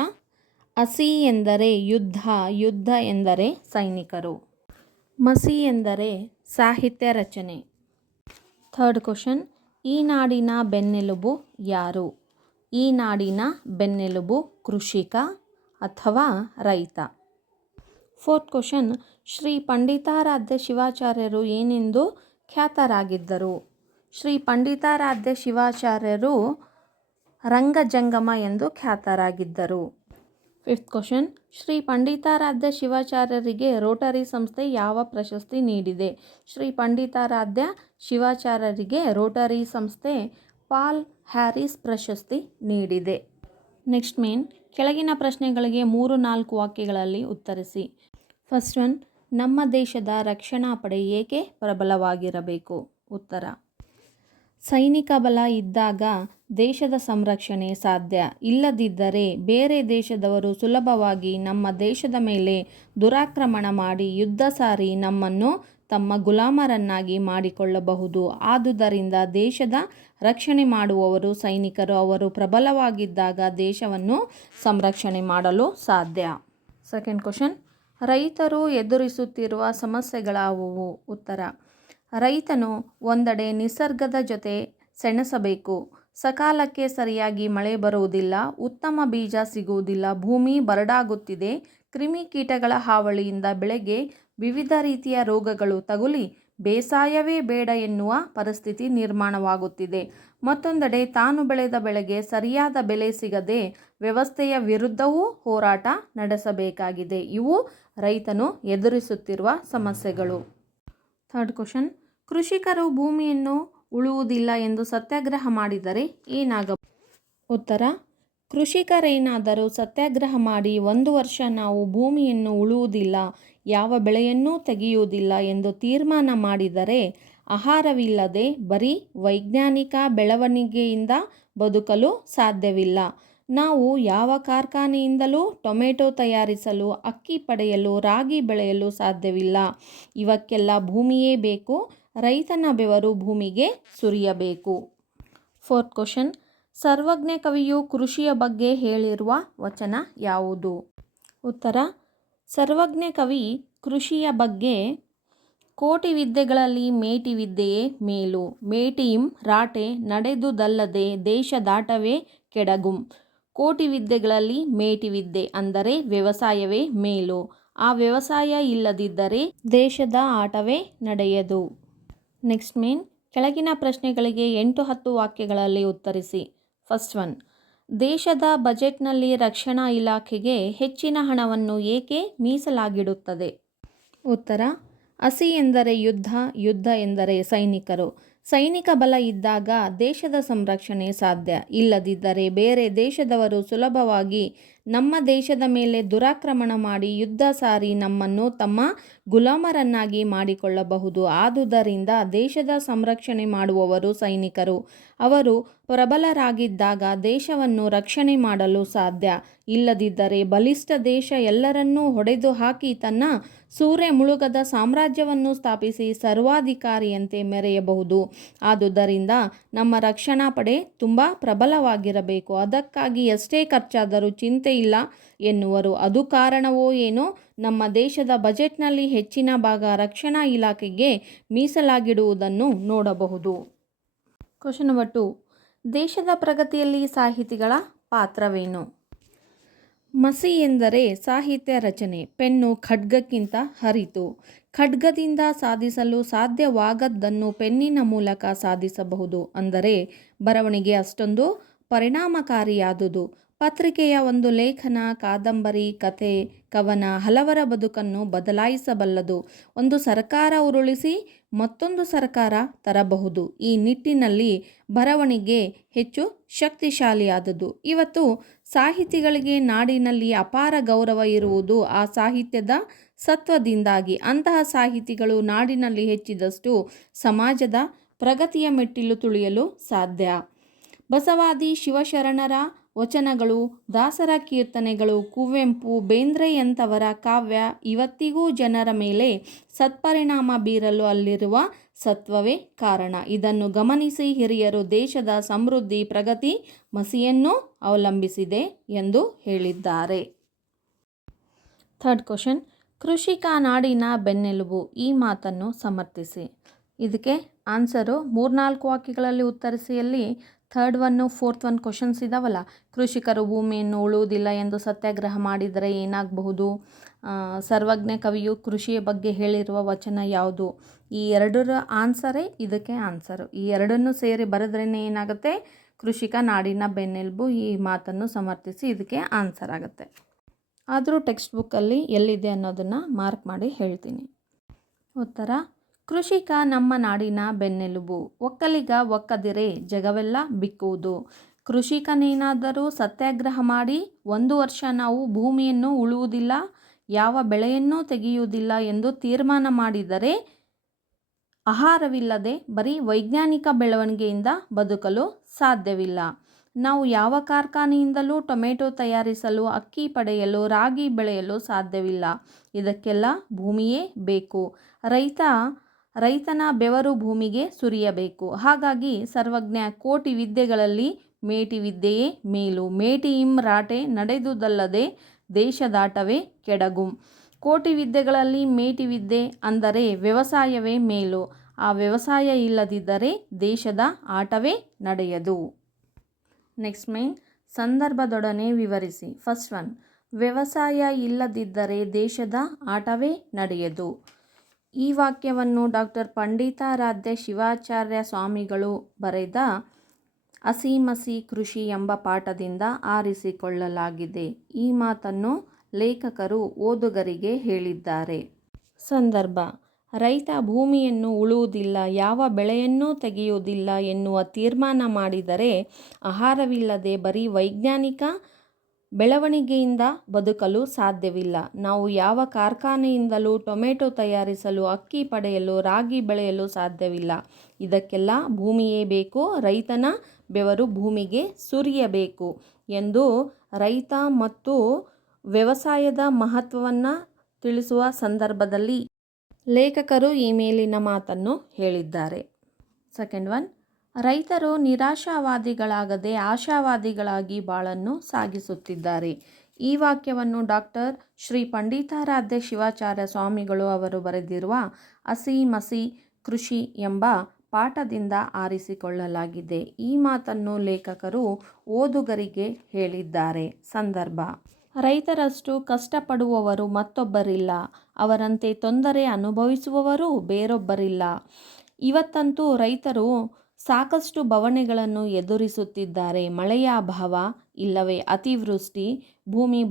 ಹಸಿ ಎಂದರೆ ಯುದ್ಧ, ಯುದ್ಧ ಎಂದರೆ ಸೈನಿಕರು. ಮಸಿ ಎಂದರೆ ಸಾಹಿತ್ಯ ರಚನೆ. ಥರ್ಡ್ ಕ್ವಶನ್, ಈ ನಾಡಿನ ಬೆನ್ನೆಲುಬು ಯಾರು? ಈ ನಾಡಿನ ಬೆನ್ನೆಲುಬು ಕೃಷಿಕ ಅಥವಾ ರೈತ. ಫೋರ್ತ್ ಕ್ವಶನ್, ಶ್ರೀ ಪಂಡಿತಾರಾಧ್ಯ ಶಿವಾಚಾರ್ಯರು ಏನೆಂದು ಖ್ಯಾತರಾಗಿದ್ದರು? ಶ್ರೀ ಪಂಡಿತಾರಾಧ್ಯ ಶಿವಾಚಾರ್ಯರು ರಂಗಜಂಗಮ ಎಂದು ಖ್ಯಾತರಾಗಿದ್ದರು. ಫಿಫ್ತ್ ಕ್ವಶನ್, ಶ್ರೀ ಪಂಡಿತಾರಾಧ್ಯ ಶಿವಾಚಾರ್ಯರಿಗೆ ರೋಟರಿ ಸಂಸ್ಥೆ ಯಾವ ಪ್ರಶಸ್ತಿ ನೀಡಿದೆ? ಶ್ರೀ ಪಂಡಿತಾರಾಧ್ಯ ಶಿವಾಚಾರ್ಯರಿಗೆ ರೋಟರಿ ಸಂಸ್ಥೆ ಪಾಲ್ ಹ್ಯಾರಿಸ್ ಪ್ರಶಸ್ತಿ ನೀಡಿದೆ. ನೆಕ್ಸ್ಟ್ ಮೇನ್, ಕೆಳಗಿನ ಪ್ರಶ್ನೆಗಳಿಗೆ 3-4 ವಾಕ್ಯಗಳಲ್ಲಿ ಉತ್ತರಿಸಿ. ಫಸ್ಟ್ ಒನ್, ನಮ್ಮ ದೇಶದ ರಕ್ಷಣಾ ಪಡೆ ಏಕೆ ಪ್ರಬಲವಾಗಿರಬೇಕು? ಉತ್ತರ: ಸೈನಿಕ ಬಲ ಇದ್ದಾಗ ದೇಶದ ಸಂರಕ್ಷಣೆ ಸಾಧ್ಯ. ಇಲ್ಲದಿದ್ದರೆ ಬೇರೆ ದೇಶದವರು ಸುಲಭವಾಗಿ ನಮ್ಮ ದೇಶದ ಮೇಲೆ ದುರಾಕ್ರಮಣ ಮಾಡಿ ಯುದ್ಧ ಸಾರಿ ನಮ್ಮನ್ನು ತಮ್ಮ ಗುಲಾಮರನ್ನಾಗಿ ಮಾಡಿಕೊಳ್ಳಬಹುದು. ಆದುದರಿಂದ ದೇಶದ ರಕ್ಷಣೆ ಮಾಡುವವರು ಸೈನಿಕರು. ಅವರು ಪ್ರಬಲವಾಗಿದ್ದಾಗ ದೇಶವನ್ನು ಸಂರಕ್ಷಣೆ ಮಾಡಲು ಸಾಧ್ಯ. ಸೆಕೆಂಡ್ ಕ್ವಶನ್, ರೈತರು ಎದುರಿಸುತ್ತಿರುವ ಸಮಸ್ಯೆಗಳಾವುವು? ಉತ್ತರ, ರೈತನು ಒಂದೆಡೆ ನಿಸರ್ಗದ ಜೊತೆ ಸೆಣಸಬೇಕು. ಸಕಾಲಕ್ಕೆ ಸರಿಯಾಗಿ ಮಳೆ ಬರುವುದಿಲ್ಲ, ಉತ್ತಮ ಬೀಜ ಸಿಗುವುದಿಲ್ಲ, ಭೂಮಿ ಬರಡಾಗುತ್ತಿದೆ, ಕ್ರಿಮಿಕೀಟಗಳ ಹಾವಳಿಯಿಂದ ಬೆಳೆಗೆ ವಿವಿಧ ರೀತಿಯ ರೋಗಗಳು ತಗುಲಿ ಬೇಸಾಯವೇ ಬೇಡ ಎನ್ನುವ ಪರಿಸ್ಥಿತಿ ನಿರ್ಮಾಣವಾಗುತ್ತಿದೆ. ಮತ್ತೊಂದೆಡೆ ತಾನು ಬೆಳೆದ ಬೆಳೆಗೆ ಸರಿಯಾದ ಬೆಲೆ ಸಿಗದೆ ವ್ಯವಸ್ಥೆಯ ವಿರುದ್ಧವೂ ಹೋರಾಟ ನಡೆಸಬೇಕಾಗಿದೆ. ಇವು ರೈತನು ಎದುರಿಸುತ್ತಿರುವ ಸಮಸ್ಯೆಗಳು. ಥರ್ಡ್ ಕ್ವಶನ್, ಕೃಷಿಕರು ಭೂಮಿಯನ್ನು ಉಳುವುದಿಲ್ಲ ಎಂದು ಸತ್ಯಾಗ್ರಹ ಮಾಡಿದರೆ ಏನಾಗಬಹುದು? ಉತ್ತರ, ಕೃಷಿಕರೇನಾದರೂ ಸತ್ಯಾಗ್ರಹ ಮಾಡಿ 1 ವರ್ಷ ನಾವು ಭೂಮಿಯನ್ನು ಉಳುವುದಿಲ್ಲ, ಯಾವ ಬೆಳೆಯನ್ನೂ ತೆಗೆಯುವುದಿಲ್ಲ ಎಂದು ತೀರ್ಮಾನ ಮಾಡಿದರೆ ಆಹಾರವಿಲ್ಲದೆ ಬರೀ ವೈಜ್ಞಾನಿಕ ಬೆಳವಣಿಗೆಯಿಂದ ಬದುಕಲು ಸಾಧ್ಯವಿಲ್ಲ. ನಾವು ಯಾವ ಕಾರ್ಖಾನೆಯಿಂದಲೂ ಟೊಮೆಟೊ ತಯಾರಿಸಲು, ಅಕ್ಕಿ ಪಡೆಯಲು, ರಾಗಿ ಬೆಳೆಯಲು ಸಾಧ್ಯವಿಲ್ಲ. ಇವಕ್ಕೆಲ್ಲ ಭೂಮಿಯೇ ಬೇಕು. ರೈತನ ಬೆವರು ಭೂಮಿಗೆ ಸುರಿಯಬೇಕು. ಫೋರ್ತ್ ಕ್ವಶನ್, ಸರ್ವಜ್ಞ ಕವಿಯು ಕೃಷಿಯ ಬಗ್ಗೆ ಹೇಳಿರುವ ವಚನ ಯಾವುದು? ಉತ್ತರ, ಸರ್ವಜ್ಞ ಕವಿ ಕೃಷಿಯ ಬಗ್ಗೆ ಕೋಟಿ ವಿದ್ಯೆಗಳಲ್ಲಿ ಮೇಟಿ ವಿದ್ಯೆಯೇ ಮೇಲು, ಮೇಟಿಯಿಂ ರಾಟೆ ನಡೆದುದಲ್ಲದೆ ದೇಶದಾಟವೇ ಕೆಡಗುಂ. ಕೋಟಿ ವಿದ್ಯೆಗಳಲ್ಲಿ ಮೇಟಿ ವಿದ್ಯೆ ಅಂದರೆ ವ್ಯವಸಾಯವೇ ಮೇಲು. ಆ ವ್ಯವಸಾಯ ಇಲ್ಲದಿದ್ದರೆ ದೇಶದ ಆಟವೇ ನಡೆಯದು. ನೆಕ್ಸ್ಟ್ ಮೇನ್, ಕೆಳಗಿನ ಪ್ರಶ್ನೆಗಳಿಗೆ 8-10 ವಾಕ್ಯಗಳಲ್ಲಿ ಉತ್ತರಿಸಿ. ಫಸ್ಟ್ ಒನ್, ದೇಶದ ಬಜೆಟ್ನಲ್ಲಿ ರಕ್ಷಣಾ ಇಲಾಖೆಗೆ ಹೆಚ್ಚಿನ ಹಣವನ್ನು ಏಕೆ ಮೀಸಲಾಗಿಡುತ್ತದೆ? ಉತ್ತರ, ಹಸಿ ಎಂದರೆ ಯುದ್ಧ, ಯುದ್ಧ ಎಂದರೆ ಸೈನಿಕರು. ಸೈನಿಕ ಬಲ ಇದ್ದಾಗ ದೇಶದ ಸಂರಕ್ಷಣೆ ಸಾಧ್ಯ. ಇಲ್ಲದಿದ್ದರೆ ಬೇರೆ ದೇಶದವರು ಸುಲಭವಾಗಿ ನಮ್ಮ ದೇಶದ ಮೇಲೆ ದುರಾಕ್ರಮಣ ಮಾಡಿ ಯುದ್ಧ ಸಾರಿ ನಮ್ಮನ್ನು ತಮ್ಮ ಗುಲಾಮರನ್ನಾಗಿ ಮಾಡಿಕೊಳ್ಳಬಹುದು. ಆದುದರಿಂದ ದೇಶದ ಸಂರಕ್ಷಣೆ ಮಾಡುವವರು ಸೈನಿಕರು. ಅವರು ಪ್ರಬಲರಾಗಿದ್ದಾಗ ದೇಶವನ್ನು ರಕ್ಷಣೆ ಮಾಡಲು ಸಾಧ್ಯ. ಇಲ್ಲದಿದ್ದರೆ ಬಲಿಷ್ಠ ದೇಶ ಎಲ್ಲರನ್ನೂ ಹೊಡೆದು ಹಾಕಿ ತನ್ನ ಸೂರೆ ಮುಳುಗದ ಸಾಮ್ರಾಜ್ಯವನ್ನು ಸ್ಥಾಪಿಸಿ ಸರ್ವಾಧಿಕಾರಿಯಂತೆ ಮೆರೆಯಬಹುದು. ಆದುದರಿಂದ ನಮ್ಮ ರಕ್ಷಣಾ ಪಡೆ ತುಂಬ ಪ್ರಬಲವಾಗಿರಬೇಕು. ಅದಕ್ಕಾಗಿ ಎಷ್ಟೇ ಖರ್ಚಾದರೂ ಚಿಂತೆ ಇಲ್ಲ ಎನ್ನುವರು. ಅದು ಕಾರಣವೋ ಏನೋ ನಮ್ಮ ದೇಶದ ಬಜೆಟ್ನಲ್ಲಿ ಹೆಚ್ಚಿನ ಭಾಗ ರಕ್ಷಣಾ ಇಲಾಖೆಗೆ ಮೀಸಲಾಗಿಡುವುದನ್ನು ನೋಡಬಹುದು. ಕ್ವಶನ್ ನಂಬರ್ 2, ದೇಶದ ಪ್ರಗತಿಯಲ್ಲಿ ಸಾಹಿತಿಗಳ ಪಾತ್ರವೇನು? ಮಸಿ ಎಂದರೆ ಸಾಹಿತ್ಯ ರಚನೆ. ಪೆನ್ನು ಖಡ್ಗಕ್ಕಿಂತ ಹರಿತು. ಖಡ್ಗದಿಂದ ಸಾಧಿಸಲು ಸಾಧ್ಯವಾಗದ್ದನ್ನು ಪೆನ್ನಿನ ಮೂಲಕ ಸಾಧಿಸಬಹುದು. ಅಂದರೆ ಬರವಣಿಗೆ ಅಷ್ಟೊಂದು ಪರಿಣಾಮಕಾರಿಯಾದುದು. ಪತ್ರಿಕೆಯ ಒಂದು ಲೇಖನ, ಕಾದಂಬರಿ, ಕತೆ, ಕವನ ಹಲವರ ಬದುಕನ್ನು ಬದಲಾಯಿಸಬಲ್ಲದು. ಒಂದು ಸರ್ಕಾರ ಉರುಳಿಸಿ ಮತ್ತೊಂದು ಸರ್ಕಾರ ತರಬಹುದು. ಈ ನಿಟ್ಟಿನಲ್ಲಿ ಬರವಣಿಗೆ ಹೆಚ್ಚು ಶಕ್ತಿಶಾಲಿಯಾದುದು. ಇವತ್ತು ಸಾಹಿತಿಗಳಿಗೆ ನಾಡಿನಲ್ಲಿ ಅಪಾರ ಗೌರವ ಇರುವುದು ಆ ಸಾಹಿತ್ಯದ ಸತ್ವದಿಂದಾಗಿ. ಅಂತಹ ಸಾಹಿತಿಗಳು ನಾಡಿನಲ್ಲಿ ಹೆಚ್ಚಿದಷ್ಟು ಸಮಾಜದ ಪ್ರಗತಿಯ ಮೆಟ್ಟಿಲು ತುಳಿಯಲು ಸಾಧ್ಯ. ಬಸವಾದಿ ಶಿವಶರಣರ ವಚನಗಳು, ದಾಸರ ಕೀರ್ತನೆಗಳು, ಕುವೆಂಪು, ಬೇಂದ್ರೆಯಂಥವರ ಕಾವ್ಯ ಇವತ್ತಿಗೂ ಜನರ ಮೇಲೆ ಸತ್ಪರಿಣಾಮ ಬೀರಲು ಅಲ್ಲಿರುವ ಸತ್ವವೇ ಕಾರಣ. ಇದನ್ನು ಗಮನಿಸಿ ಹಿರಿಯರು ದೇಶದ ಸಮೃದ್ಧಿ, ಪ್ರಗತಿ ಮಸಿಯನ್ನು ಅವಲಂಬಿಸಿದೆ ಎಂದು ಹೇಳಿದ್ದಾರೆ. ಥರ್ಡ್ ಕ್ವಶನ್, ಕೃಷಿಕ ನಾಡಿನ ಬೆನ್ನೆಲುಬು. ಈ ಮಾತನ್ನು ಸಮರ್ಥಿಸಿ. ಇದಕ್ಕೆ ಆನ್ಸರು 3-4 ವಾಕ್ಯಗಳಲ್ಲಿ ಉತ್ತರಿಸಿಯಲ್ಲಿ third one, fourth one questions ಇದಾವಲ್ಲ. ಕೃಷಿಕರು ಭೂಮಿಯನ್ನು ಉಳುವುದಿಲ್ಲ ಎಂದು ಸತ್ಯಾಗ್ರಹ ಮಾಡಿದರೆ ಏನಾಗಬಹುದು? ಸರ್ವಜ್ಞ ಕವಿಯು ಕೃಷಿಯ ಬಗ್ಗೆ ಹೇಳಿರುವ ವಚನ ಯಾವುದು? ಈ ಎರಡರ ಆನ್ಸರೇ ಇದಕ್ಕೆ ಆನ್ಸರು. ಈ ಎರಡನ್ನು ಸೇರಿ ಬರೆದ್ರೇ ಏನಾಗುತ್ತೆ? ಕೃಷಿಕ ನಾಡಿನ ಬೆನ್ನೆಲುಬು. ಈ ಮಾತನ್ನು ಸಮರ್ಥಿಸಿ ಇದಕ್ಕೆ ಆನ್ಸರ್ ಆಗುತ್ತೆ. ಆದರೂ ಟೆಕ್ಸ್ಟ್ ಬುಕ್ಕಲ್ಲಿ ಎಲ್ಲಿದೆ ಅನ್ನೋದನ್ನು ಮಾರ್ಕ್ ಮಾಡಿ ಹೇಳ್ತೀನಿ. ಉತ್ತರ, ಕೃಷಿಕ ನಮ್ಮ ನಾಡಿನ ಬೆನ್ನೆಲುಬು. ಒಕ್ಕಲಿಗ ಒಕ್ಕದಿರೆ ಜಗವೆಲ್ಲ ಬಿಕ್ಕುವುದು. ಕೃಷಿಕನೇನಾದರೂ ಸತ್ಯಾಗ್ರಹ ಮಾಡಿ 1 ವರ್ಷ ನಾವು ಭೂಮಿಯನ್ನು ಉಳುವುದಿಲ್ಲ, ಯಾವ ಬೆಳೆಯನ್ನೂ ತೆಗೆಯುವುದಿಲ್ಲ ಎಂದು ತೀರ್ಮಾನ ಮಾಡಿದರೆ ಆಹಾರವಿಲ್ಲದೆ ಬರೀ ವೈಜ್ಞಾನಿಕ ಬೆಳವಣಿಗೆಯಿಂದ ಬದುಕಲು ಸಾಧ್ಯವಿಲ್ಲ. ನಾವು ಯಾವ ಕಾರ್ಖಾನೆಯಿಂದಲೂ ಟೊಮೆಟೊ ತಯಾರಿಸಲು, ಅಕ್ಕಿ ಪಡೆಯಲು, ರಾಗಿ ಬೆಳೆಯಲು ಸಾಧ್ಯವಿಲ್ಲ. ಇದಕ್ಕೆಲ್ಲ ಭೂಮಿಯೇ ಬೇಕು. ರೈತನ ಬೆವರು ಭೂಮಿಗೆ ಸುರಿಯಬೇಕು. ಹಾಗಾಗಿ ಸರ್ವಜ್ಞ ಕೋಟಿ ವಿದ್ಯೆಗಳಲ್ಲಿ ಮೇಟಿ ವಿದ್ಯೆಯೇ ಮೇಲು, ಮೇಟಿಯಿಂ ರಾಟೆ ನಡೆದುದಲ್ಲದೆ ದೇಶದಾಟವೇ ಕೆಡಗು. ಕೋಟಿ ವಿದ್ಯೆಗಳಲ್ಲಿ ಮೇಟಿ ವಿದ್ಯೆ ಅಂದರೆ ವ್ಯವಸಾಯವೇ ಮೇಲು. ಆ ವ್ಯವಸಾಯ ಇಲ್ಲದಿದ್ದರೆ ದೇಶದ ಆಟವೇ ನಡೆಯದು. ನೆಕ್ಸ್ಟ್ ಮೇನ್ ಸಂದರ್ಭದೊಡನೆ ವಿವರಿಸಿ. ಫಸ್ಟ್ ಒನ್, ವ್ಯವಸಾಯ ಇಲ್ಲದಿದ್ದರೆ ದೇಶದ ಆಟವೇ ನಡೆಯದು. ಈ ವಾಕ್ಯವನ್ನು ಡಾಕ್ಟರ್ ಪಂಡಿತಾರಾಧ್ಯ ಶಿವಾಚಾರ್ಯ ಸ್ವಾಮಿಗಳು ಬರೆದ ಹಸಿ ಕೃಷಿ ಎಂಬ ಪಾಠದಿಂದ ಆರಿಸಿಕೊಳ್ಳಲಾಗಿದೆ. ಈ ಮಾತನ್ನು ಲೇಖಕರು ಓದುಗರಿಗೆ ಹೇಳಿದ್ದಾರೆ. ಸಂದರ್ಭ: ರೈತ ಭೂಮಿಯನ್ನು ಉಳುವುದಿಲ್ಲ, ಯಾವ ಬೆಳೆಯನ್ನೂ ತೆಗೆಯುವುದಿಲ್ಲ ಎನ್ನುವ ತೀರ್ಮಾನ ಮಾಡಿದರೆ ಆಹಾರವಿಲ್ಲದೆ ಬರೀ ವೈಜ್ಞಾನಿಕ ಬೆಳವಣಿಗೆಯಿಂದ ಬದುಕಲು ಸಾಧ್ಯವಿಲ್ಲ. ನಾವು ಯಾವ ಕಾರ್ಖಾನೆಯಿಂದಲೂ ಟೊಮೆಟೊ ತಯಾರಿಸಲು, ಅಕ್ಕಿ ಪಡೆಯಲು, ರಾಗಿ ಬೆಳೆಯಲು ಸಾಧ್ಯವಿಲ್ಲ. ಇದಕ್ಕೆಲ್ಲ ಭೂಮಿಯೇ ಬೇಕು. ರೈತನ ಬೆವರು ಭೂಮಿಗೆ ಸುರಿಯಬೇಕು ಎಂದು ರೈತ ಮತ್ತು ವ್ಯವಸಾಯದ ಮಹತ್ವವನ್ನು ತಿಳಿಸುವ ಸಂದರ್ಭದಲ್ಲಿ ಲೇಖಕರು ಈ ಮೇಲಿನ ಮಾತನ್ನು ಹೇಳಿದ್ದಾರೆ. ಸೆಕೆಂಡ್ ಒನ್, ರೈತರು ನಿರಾಶಾವಾದಿಗಳಾಗದೆ ಆಶಾವಾದಿಗಳಾಗಿ ಬಾಳನ್ನು ಸಾಗಿಸುತ್ತಿದ್ದಾರೆ. ಈ ವಾಕ್ಯವನ್ನು ಡಾಕ್ಟರ್ ಶ್ರೀ ಪಂಡಿತಾರಾಧ್ಯ ಶಿವಾಚಾರ್ಯ ಸ್ವಾಮಿಗಳು ಅವರು ಬರೆದಿರುವ ಹಸಿ ಕೃಷಿ ಎಂಬ ಪಾಠದಿಂದ ಆರಿಸಿಕೊಳ್ಳಲಾಗಿದೆ. ಈ ಮಾತನ್ನು ಲೇಖಕರು ಓದುಗರಿಗೆ ಹೇಳಿದ್ದಾರೆ. ಸಂದರ್ಭ: ರೈತರಷ್ಟು ಕಷ್ಟಪಡುವವರು ಮತ್ತೊಬ್ಬರಿಲ್ಲ. ಅವರಂತೆ ತೊಂದರೆ ಅನುಭವಿಸುವವರು ಬೇರೊಬ್ಬರಿಲ್ಲ. ಇವತ್ತಂತೂ ರೈತರು ಸಾಕಷ್ಟು ಬವಣೆಗಳನ್ನು ಎದುರಿಸುತ್ತಿದ್ದಾರೆ. ಮಳೆಯ ಅಭಾವ, ಇಲ್ಲವೇ ಅತಿವೃಷ್ಟಿ, ಭೂಮಿ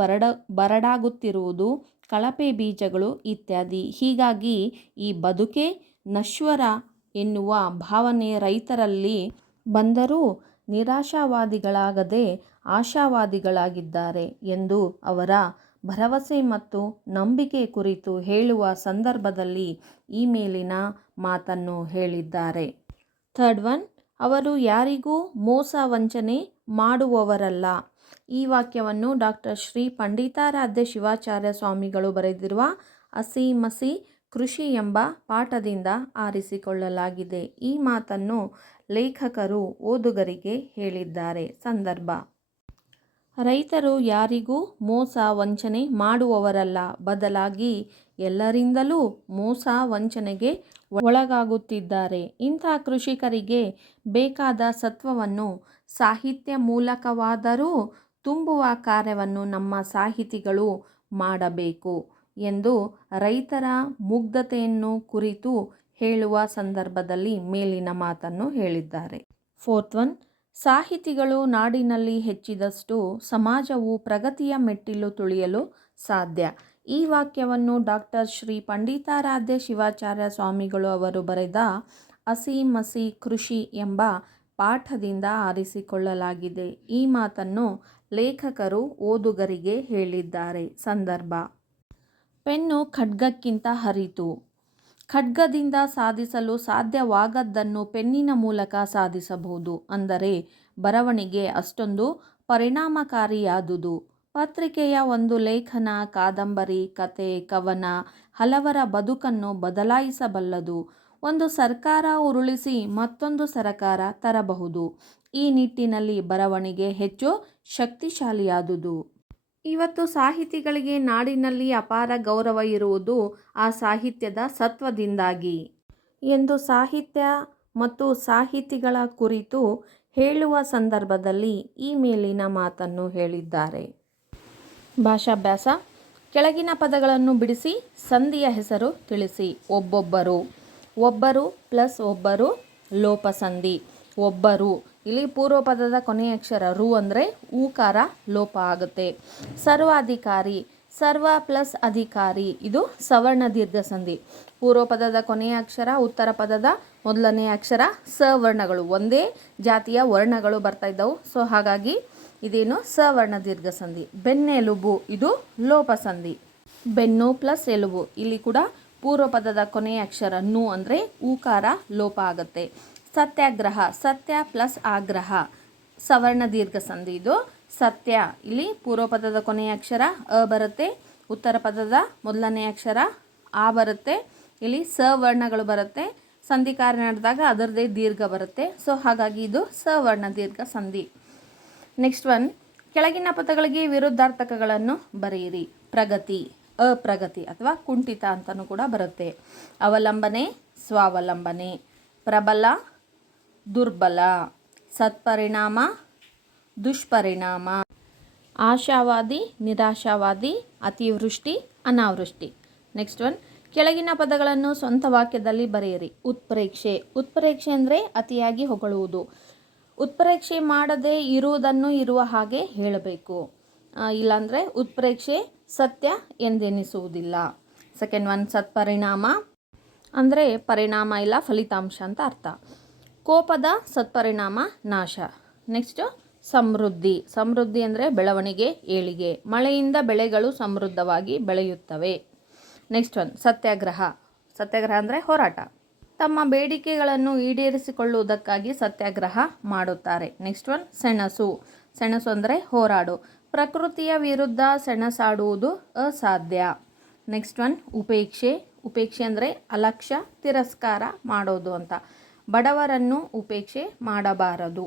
ಬರಡಾಗುತ್ತಿರುವುದು, ಕಳಪೆ ಬೀಜಗಳು ಇತ್ಯಾದಿ. ಹೀಗಾಗಿ ಈ ಬದುಕೇ ನಶ್ವರ ಎನ್ನುವ ಭಾವನೆ ರೈತರಲ್ಲಿ ಬಂದರೂ ನಿರಾಶಾವಾದಿಗಳಾಗದೆ ಆಶಾವಾದಿಗಳಾಗಿದ್ದಾರೆ ಎಂದು ಅವರ ಭರವಸೆ ಮತ್ತು ನಂಬಿಕೆ ಕುರಿತು ಹೇಳುವ ಸಂದರ್ಭದಲ್ಲಿ ಈ ಮೇಲಿನ ಮಾತನ್ನು ಹೇಳಿದ್ದಾರೆ. ಥರ್ಡ್ ಒನ್, ಅವರು ಯಾರಿಗೂ ಮೋಸ ವಂಚನೆ ಮಾಡುವವರಲ್ಲ. ಈ ವಾಕ್ಯವನ್ನು ಡಾಕ್ಟರ್ ಶ್ರೀ ಪಂಡಿತಾರಾಧ್ಯ ಶಿವಾಚಾರ್ಯ ಸ್ವಾಮಿಗಳು ಬರೆದಿರುವ ಹಸಿ ಕೃಷಿ ಎಂಬ ಪಾಠದಿಂದ ಆರಿಸಿಕೊಳ್ಳಲಾಗಿದೆ. ಈ ಮಾತನ್ನು ಲೇಖಕರು ಓದುಗರಿಗೆ ಹೇಳಿದ್ದಾರೆ. ಸಂದರ್ಭ: ರೈತರು ಯಾರಿಗೂ ಮೋಸ ವಂಚನೆ ಮಾಡುವವರಲ್ಲ, ಬದಲಾಗಿ ಎಲ್ಲರಿಂದಲೂ ಮೋಸ ವಂಚನೆಗೆ ಒಳಗಾಗುತ್ತಿದ್ದಾರೆ. ಇಂಥ ಕೃಷಿಕರಿಗೆ ಬೇಕಾದ ಸತ್ವವನ್ನು ಸಾಹಿತ್ಯ ಮೂಲಕವಾದರೂ ತುಂಬುವ ಕಾರ್ಯವನ್ನು ನಮ್ಮ ಸಾಹಿತಿಗಳು ಮಾಡಬೇಕು ಎಂದು ರೈತರ ಮುಗ್ಧತೆಯನ್ನು ಕುರಿತು ಹೇಳುವ ಸಂದರ್ಭದಲ್ಲಿ ಮೇಲಿನ ಮಾತನ್ನು ಹೇಳಿದ್ದಾರೆ. ಫೋರ್ತ್ ಒನ್, ಸಾಹಿತಿಗಳು ನಾಡಿನಲ್ಲಿ ಹೆಚ್ಚಿದಷ್ಟು ಸಮಾಜವು ಪ್ರಗತಿಯ ಮೆಟ್ಟಿಲು ತುಳಿಯಲು ಸಾಧ್ಯ. ಈ ವಾಕ್ಯವನ್ನು ಡಾಕ್ಟರ್ ಶ್ರೀ ಪಂಡಿತಾರಾಧ್ಯ ಶಿವಾಚಾರ್ಯ ಸ್ವಾಮಿಗಳು ಅವರು ಬರೆದ ಹಸಿ ಕೃಷಿ ಎಂಬ ಪಾಠದಿಂದ ಆರಿಸಿಕೊಳ್ಳಲಾಗಿದೆ. ಈ ಮಾತನ್ನು ಲೇಖಕರು ಓದುಗರಿಗೆ ಹೇಳಿದ್ದಾರೆ. ಸಂದರ್ಭ: ಪೆನ್ನು ಖಡ್ಗಕ್ಕಿಂತ ಹರಿತು. ಖಡ್ಗದಿಂದ ಸಾಧಿಸಲು ಸಾಧ್ಯವಾಗದ್ದನ್ನು ಪೆನ್ನಿನ ಮೂಲಕ ಸಾಧಿಸಬಹುದು. ಅಂದರೆ ಬರವಣಿಗೆ ಅಷ್ಟೊಂದು ಪರಿಣಾಮಕಾರಿಯಾದುದು. ಪತ್ರಿಕೆಯ ಒಂದು ಲೇಖನ, ಕಾದಂಬರಿ, ಕತೆ, ಕವನ ಹಲವರ ಬದುಕನ್ನು ಬದಲಾಯಿಸಬಲ್ಲದು. ಒಂದು ಸರ್ಕಾರ ಉರುಳಿಸಿ ಮತ್ತೊಂದು ಸರ್ಕಾರ ತರಬಹುದು. ಈ ನಿಟ್ಟಿನಲ್ಲಿ ಬರವಣಿಗೆ ಹೆಚ್ಚು ಶಕ್ತಿಶಾಲಿಯಾದುದು. ಇವತ್ತು ಸಾಹಿತಿಗಳಿಗೆ ನಾಡಿನಲ್ಲಿ ಅಪಾರ ಗೌರವ ಇರುವುದು ಆ ಸಾಹಿತ್ಯದ ಸತ್ವದಿಂದಾಗಿ ಎಂದು ಸಾಹಿತ್ಯ ಮತ್ತು ಸಾಹಿತಿಗಳ ಕುರಿತು ಹೇಳುವ ಸಂದರ್ಭದಲ್ಲಿ ಈ ಮೇಲಿನ ಮಾತನ್ನು ಹೇಳಿದ್ದಾರೆ. ಭಾಷಾಭ್ಯಾಸ: ಕೆಳಗಿನ ಪದಗಳನ್ನು ಬಿಡಿಸಿ ಸಂಧಿಯ ಹೆಸರು ತಿಳಿಸಿ. ಒಬ್ಬೊಬ್ಬರು, ಒಬ್ಬರು ಪ್ಲಸ್ ಒಬ್ಬರು ಲೋಪಸಂಧಿ. ಒಬ್ಬರು, ಇಲ್ಲಿ ಪೂರ್ವ ಪದದ ಕೊನೆಯ ಅಕ್ಷರ ರು ಅಂದರೆ ಊಕಾರ ಲೋಪ ಆಗುತ್ತೆ. ಸರ್ವಾಧಿಕಾರಿ, ಸರ್ವ ಪ್ಲಸ್ ಅಧಿಕಾರಿ, ಇದು ಸವರ್ಣ ದೀರ್ಘ ಸಂಧಿ. ಪೂರ್ವ ಪದದ ಕೊನೆಯ ಅಕ್ಷರ, ಉತ್ತರ ಪದದ ಮೊದಲನೆಯ ಅಕ್ಷರ ಸವರ್ಣಗಳು, ಒಂದೇ ಜಾತಿಯ ವರ್ಣಗಳು ಬರ್ತಾ ಇದ್ದವು. ಸೊ ಹಾಗಾಗಿ ಇದೇನು ಸವರ್ಣ ದೀರ್ಘ ಸಂಧಿ. ಬೆನ್ನೆಲುಬು, ಇದು ಲೋಪ ಸಂಧಿ. ಬೆನ್ನು ಪ್ಲಸ್ ಎಲುಬು, ಇಲ್ಲಿ ಕೂಡ ಪೂರ್ವ ಪದದ ಕೊನೆಯ ಅಕ್ಷರ ನು ಅಂದರೆ ಊಕಾರ ಲೋಪ ಆಗುತ್ತೆ. ಸತ್ಯಾಗ್ರಹ, ಸತ್ಯ ಪ್ಲಸ್ ಆಗ್ರಹ, ಸವರ್ಣ ದೀರ್ಘ ಸಂಧಿ. ಇದು ಸತ್ಯ, ಇಲ್ಲಿ ಪೂರ್ವ ಪದದ ಕೊನೆಯ ಅಕ್ಷರ ಅ ಬರುತ್ತೆ, ಉತ್ತರ ಪದದ ಮೊದಲನೇ ಅಕ್ಷರ ಆ ಬರುತ್ತೆ, ಇಲ್ಲಿ ಸವರ್ಣಗಳು ಬರುತ್ತೆ. ಸಂಧಿ ಕಾರ್ಯ ನಡೆದಾಗ ಅದರದೇ ದೀರ್ಘ ಬರುತ್ತೆ. ಸೊ ಹಾಗಾಗಿ ಇದು ಸವರ್ಣ ದೀರ್ಘ ಸಂಧಿ. ನೆಕ್ಸ್ಟ್ ಒನ್, ಕೆಳಗಿನ ಪದಗಳಿಗೆ ವಿರುದ್ಧಾರ್ಥಕಗಳನ್ನು ಬರೆಯಿರಿ. ಪ್ರಗತಿ, ಅಪ್ರಗತಿ ಅಥವಾ ಕುಂಠಿತ ಅಂತಲೂ ಕೂಡ ಬರುತ್ತೆ. ಅವಲಂಬನೆ, ಸ್ವಾವಲಂಬನೆ. ಪ್ರಬಲ, ದುರ್ಬಲ. ಸತ್ಪರಿಣಾಮ, ದುಷ್ಪರಿಣಾಮ. ಆಶಾವಾದಿ, ನಿರಾಶಾವಾದಿ. ಅತಿವೃಷ್ಟಿ, ಅನಾವೃಷ್ಟಿ. ನೆಕ್ಸ್ಟ್ ಒನ್, ಕೆಳಗಿನ ಪದಗಳನ್ನು ಸ್ವಂತ ವಾಕ್ಯದಲ್ಲಿ ಬರೆಯಿರಿ. ಉತ್ಪ್ರೇಕ್ಷೆ. ಉತ್ಪ್ರೇಕ್ಷೆ ಅಂದರೆ ಅತಿಯಾಗಿ ಹೊಗಳುವುದು. ಉತ್ಪ್ರೇಕ್ಷೆ ಮಾಡದೆ ಇರುವುದನ್ನು ಇರುವ ಹಾಗೆ ಹೇಳಬೇಕು. ಇಲ್ಲಾಂದರೆ ಉತ್ಪ್ರೇಕ್ಷೆ ಸತ್ಯ ಎಂದೆನಿಸುವುದಿಲ್ಲ. ಸೆಕೆಂಡ್ ಒನ್, ಸತ್ಪರಿಣಾಮ ಅಂದರೆ ಪರಿಣಾಮ ಇಲ್ಲ ಫಲಿತಾಂಶ ಅಂತ ಅರ್ಥ. ಕೋಪದ ಸತ್ಪರಿಣಾಮ ನಾಶ. ನೆಕ್ಸ್ಟು ಸಮೃದ್ಧಿ. ಸಮೃದ್ಧಿ ಅಂದರೆ ಬೆಳವಣಿಗೆ, ಏಳಿಗೆ. ಮಳೆಯಿಂದ ಬೆಳೆಗಳು ಸಮೃದ್ಧವಾಗಿ ಬೆಳೆಯುತ್ತವೆ. ನೆಕ್ಸ್ಟ್ ಒನ್, ಸತ್ಯಾಗ್ರಹ. ಸತ್ಯಾಗ್ರಹ ಅಂದರೆ ಹೋರಾಟ. ತಮ್ಮ ಬೇಡಿಕೆಗಳನ್ನು ಈಡೇರಿಸಿಕೊಳ್ಳುವುದಕ್ಕಾಗಿ ಸತ್ಯಾಗ್ರಹ ಮಾಡುತ್ತಾರೆ. Next one, ಸೆಣಸು. ಸೆಣಸು ಅಂದರೆ ಹೋರಾಡು. ಪ್ರಕೃತಿಯ ವಿರುದ್ಧ ಸೆಣಸಾಡುವುದು ಅಸಾಧ್ಯ. Next one, ಉಪೇಕ್ಷೆ. ಉಪೇಕ್ಷೆ ಅಂದರೆ ಅಲಕ್ಷ್ಯ, ತಿರಸ್ಕಾರ ಮಾಡೋದು ಅಂತ. ಬಡವರನ್ನು ಉಪೇಕ್ಷೆ ಮಾಡಬಾರದು.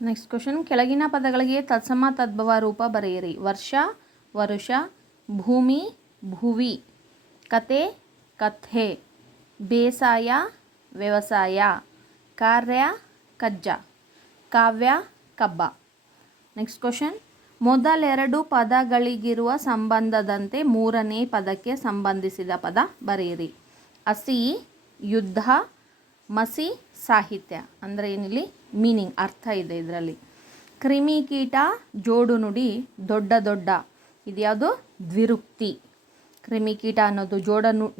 ನೆಕ್ಸ್ಟ್ ಕ್ವಶನ್, ಕೆಳಗಿನ ಪದಗಳಿಗೆ ತತ್ಸಮ ತದ್ಭವ ರೂಪ ಬರೆಯಿರಿ. ವರ್ಷ, ವರುಷ. ಭೂಮಿ, ಭುವಿ. ಕತೆ, ಕಥೆ. ಬೇಸಾಯ, ವ್ಯವಸಾಯ. ಕಾರ್ಯ, ಕಜ್ಜ. ಕಾವ್ಯ, ಕಬ್ಬ. ನೆಕ್ಸ್ಟ್ ಕ್ವಶನ್, ಮೊದಲೆರಡು ಪದಗಳಿಗಿರುವ ಸಂಬಂಧದಂತೆ ಮೂರನೇ ಪದಕ್ಕೆ ಸಂಬಂಧಿಸಿದ ಪದ ಬರೆಯಿರಿ. ಹಸಿ, ಯುದ್ಧ. ಮಸಿ, ಸಾಹಿತ್ಯ. ಅಂದರೆ ಏನಿಲ್ಲಿ ಮೀನಿಂಗ್, ಅರ್ಥ ಇದೆ ಇದರಲ್ಲಿ. ಕ್ರಿಮಿಕೀಟ, ಜೋಡು ನುಡಿ. ದೊಡ್ಡ ದೊಡ್ಡ, ಇದ್ಯಾವುದು ದ್ವಿರುಕ್ತಿ. ಕ್ರಿಮಿಕೀಟ ಅನ್ನೋದು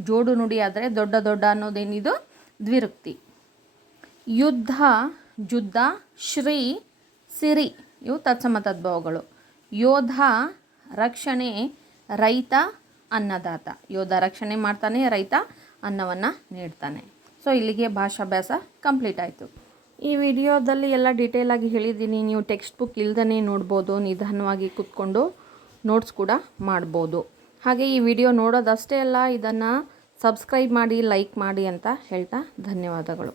ಜೋಡು ನುಡಿ ಆದರೆ ದೊಡ್ಡ ದೊಡ್ಡ ಅನ್ನೋದೇನಿದು ದ್ವಿರುಕ್ತಿ. ಯುದ್ಧ, ಜುದ್ಧ. ಶ್ರೀ, ಸಿರಿ. ಇವು ತತ್ಸಮ ತದ್ಭವಗಳು. ಯೋಧ, ರಕ್ಷಣೆ. ರೈತ, ಅನ್ನದಾತ. ಯೋಧ ರಕ್ಷಣೆ ಮಾಡ್ತಾನೆ, ರೈತ ಅನ್ನವನ್ನು ನೀಡ್ತಾನೆ. ಸೊ ಇಲ್ಲಿಗೆ ಭಾಷಾಭ್ಯಾಸ ಕಂಪ್ಲೀಟ್ ಆಯಿತು. ಈ ವಿಡಿಯೋದಲ್ಲಿ ಎಲ್ಲ ಡೀಟೇಲಾಗಿ ಹೇಳಿದ್ದೀನಿ. ನೀವು ಟೆಕ್ಸ್ಟ್ ಬುಕ್ ಇಲ್ದೇ ನೋಡ್ಬೋದು, ನಿಧಾನವಾಗಿ ಕೂತ್ಕೊಂಡು ನೋಟ್ಸ್ ಕೂಡ ಮಾಡ್ಬೋದು. ಹಾಗೆ ಈ ವಿಡಿಯೋ ನೋಡೋದಷ್ಟೇ ಅಲ್ಲ, ಇದನ್ನು ಸಬ್ಸ್ಕ್ರೈಬ್ ಮಾಡಿ, ಲೈಕ್ ಮಾಡಿ ಅಂತ ಹೇಳ್ತಾ ಧನ್ಯವಾದಗಳು.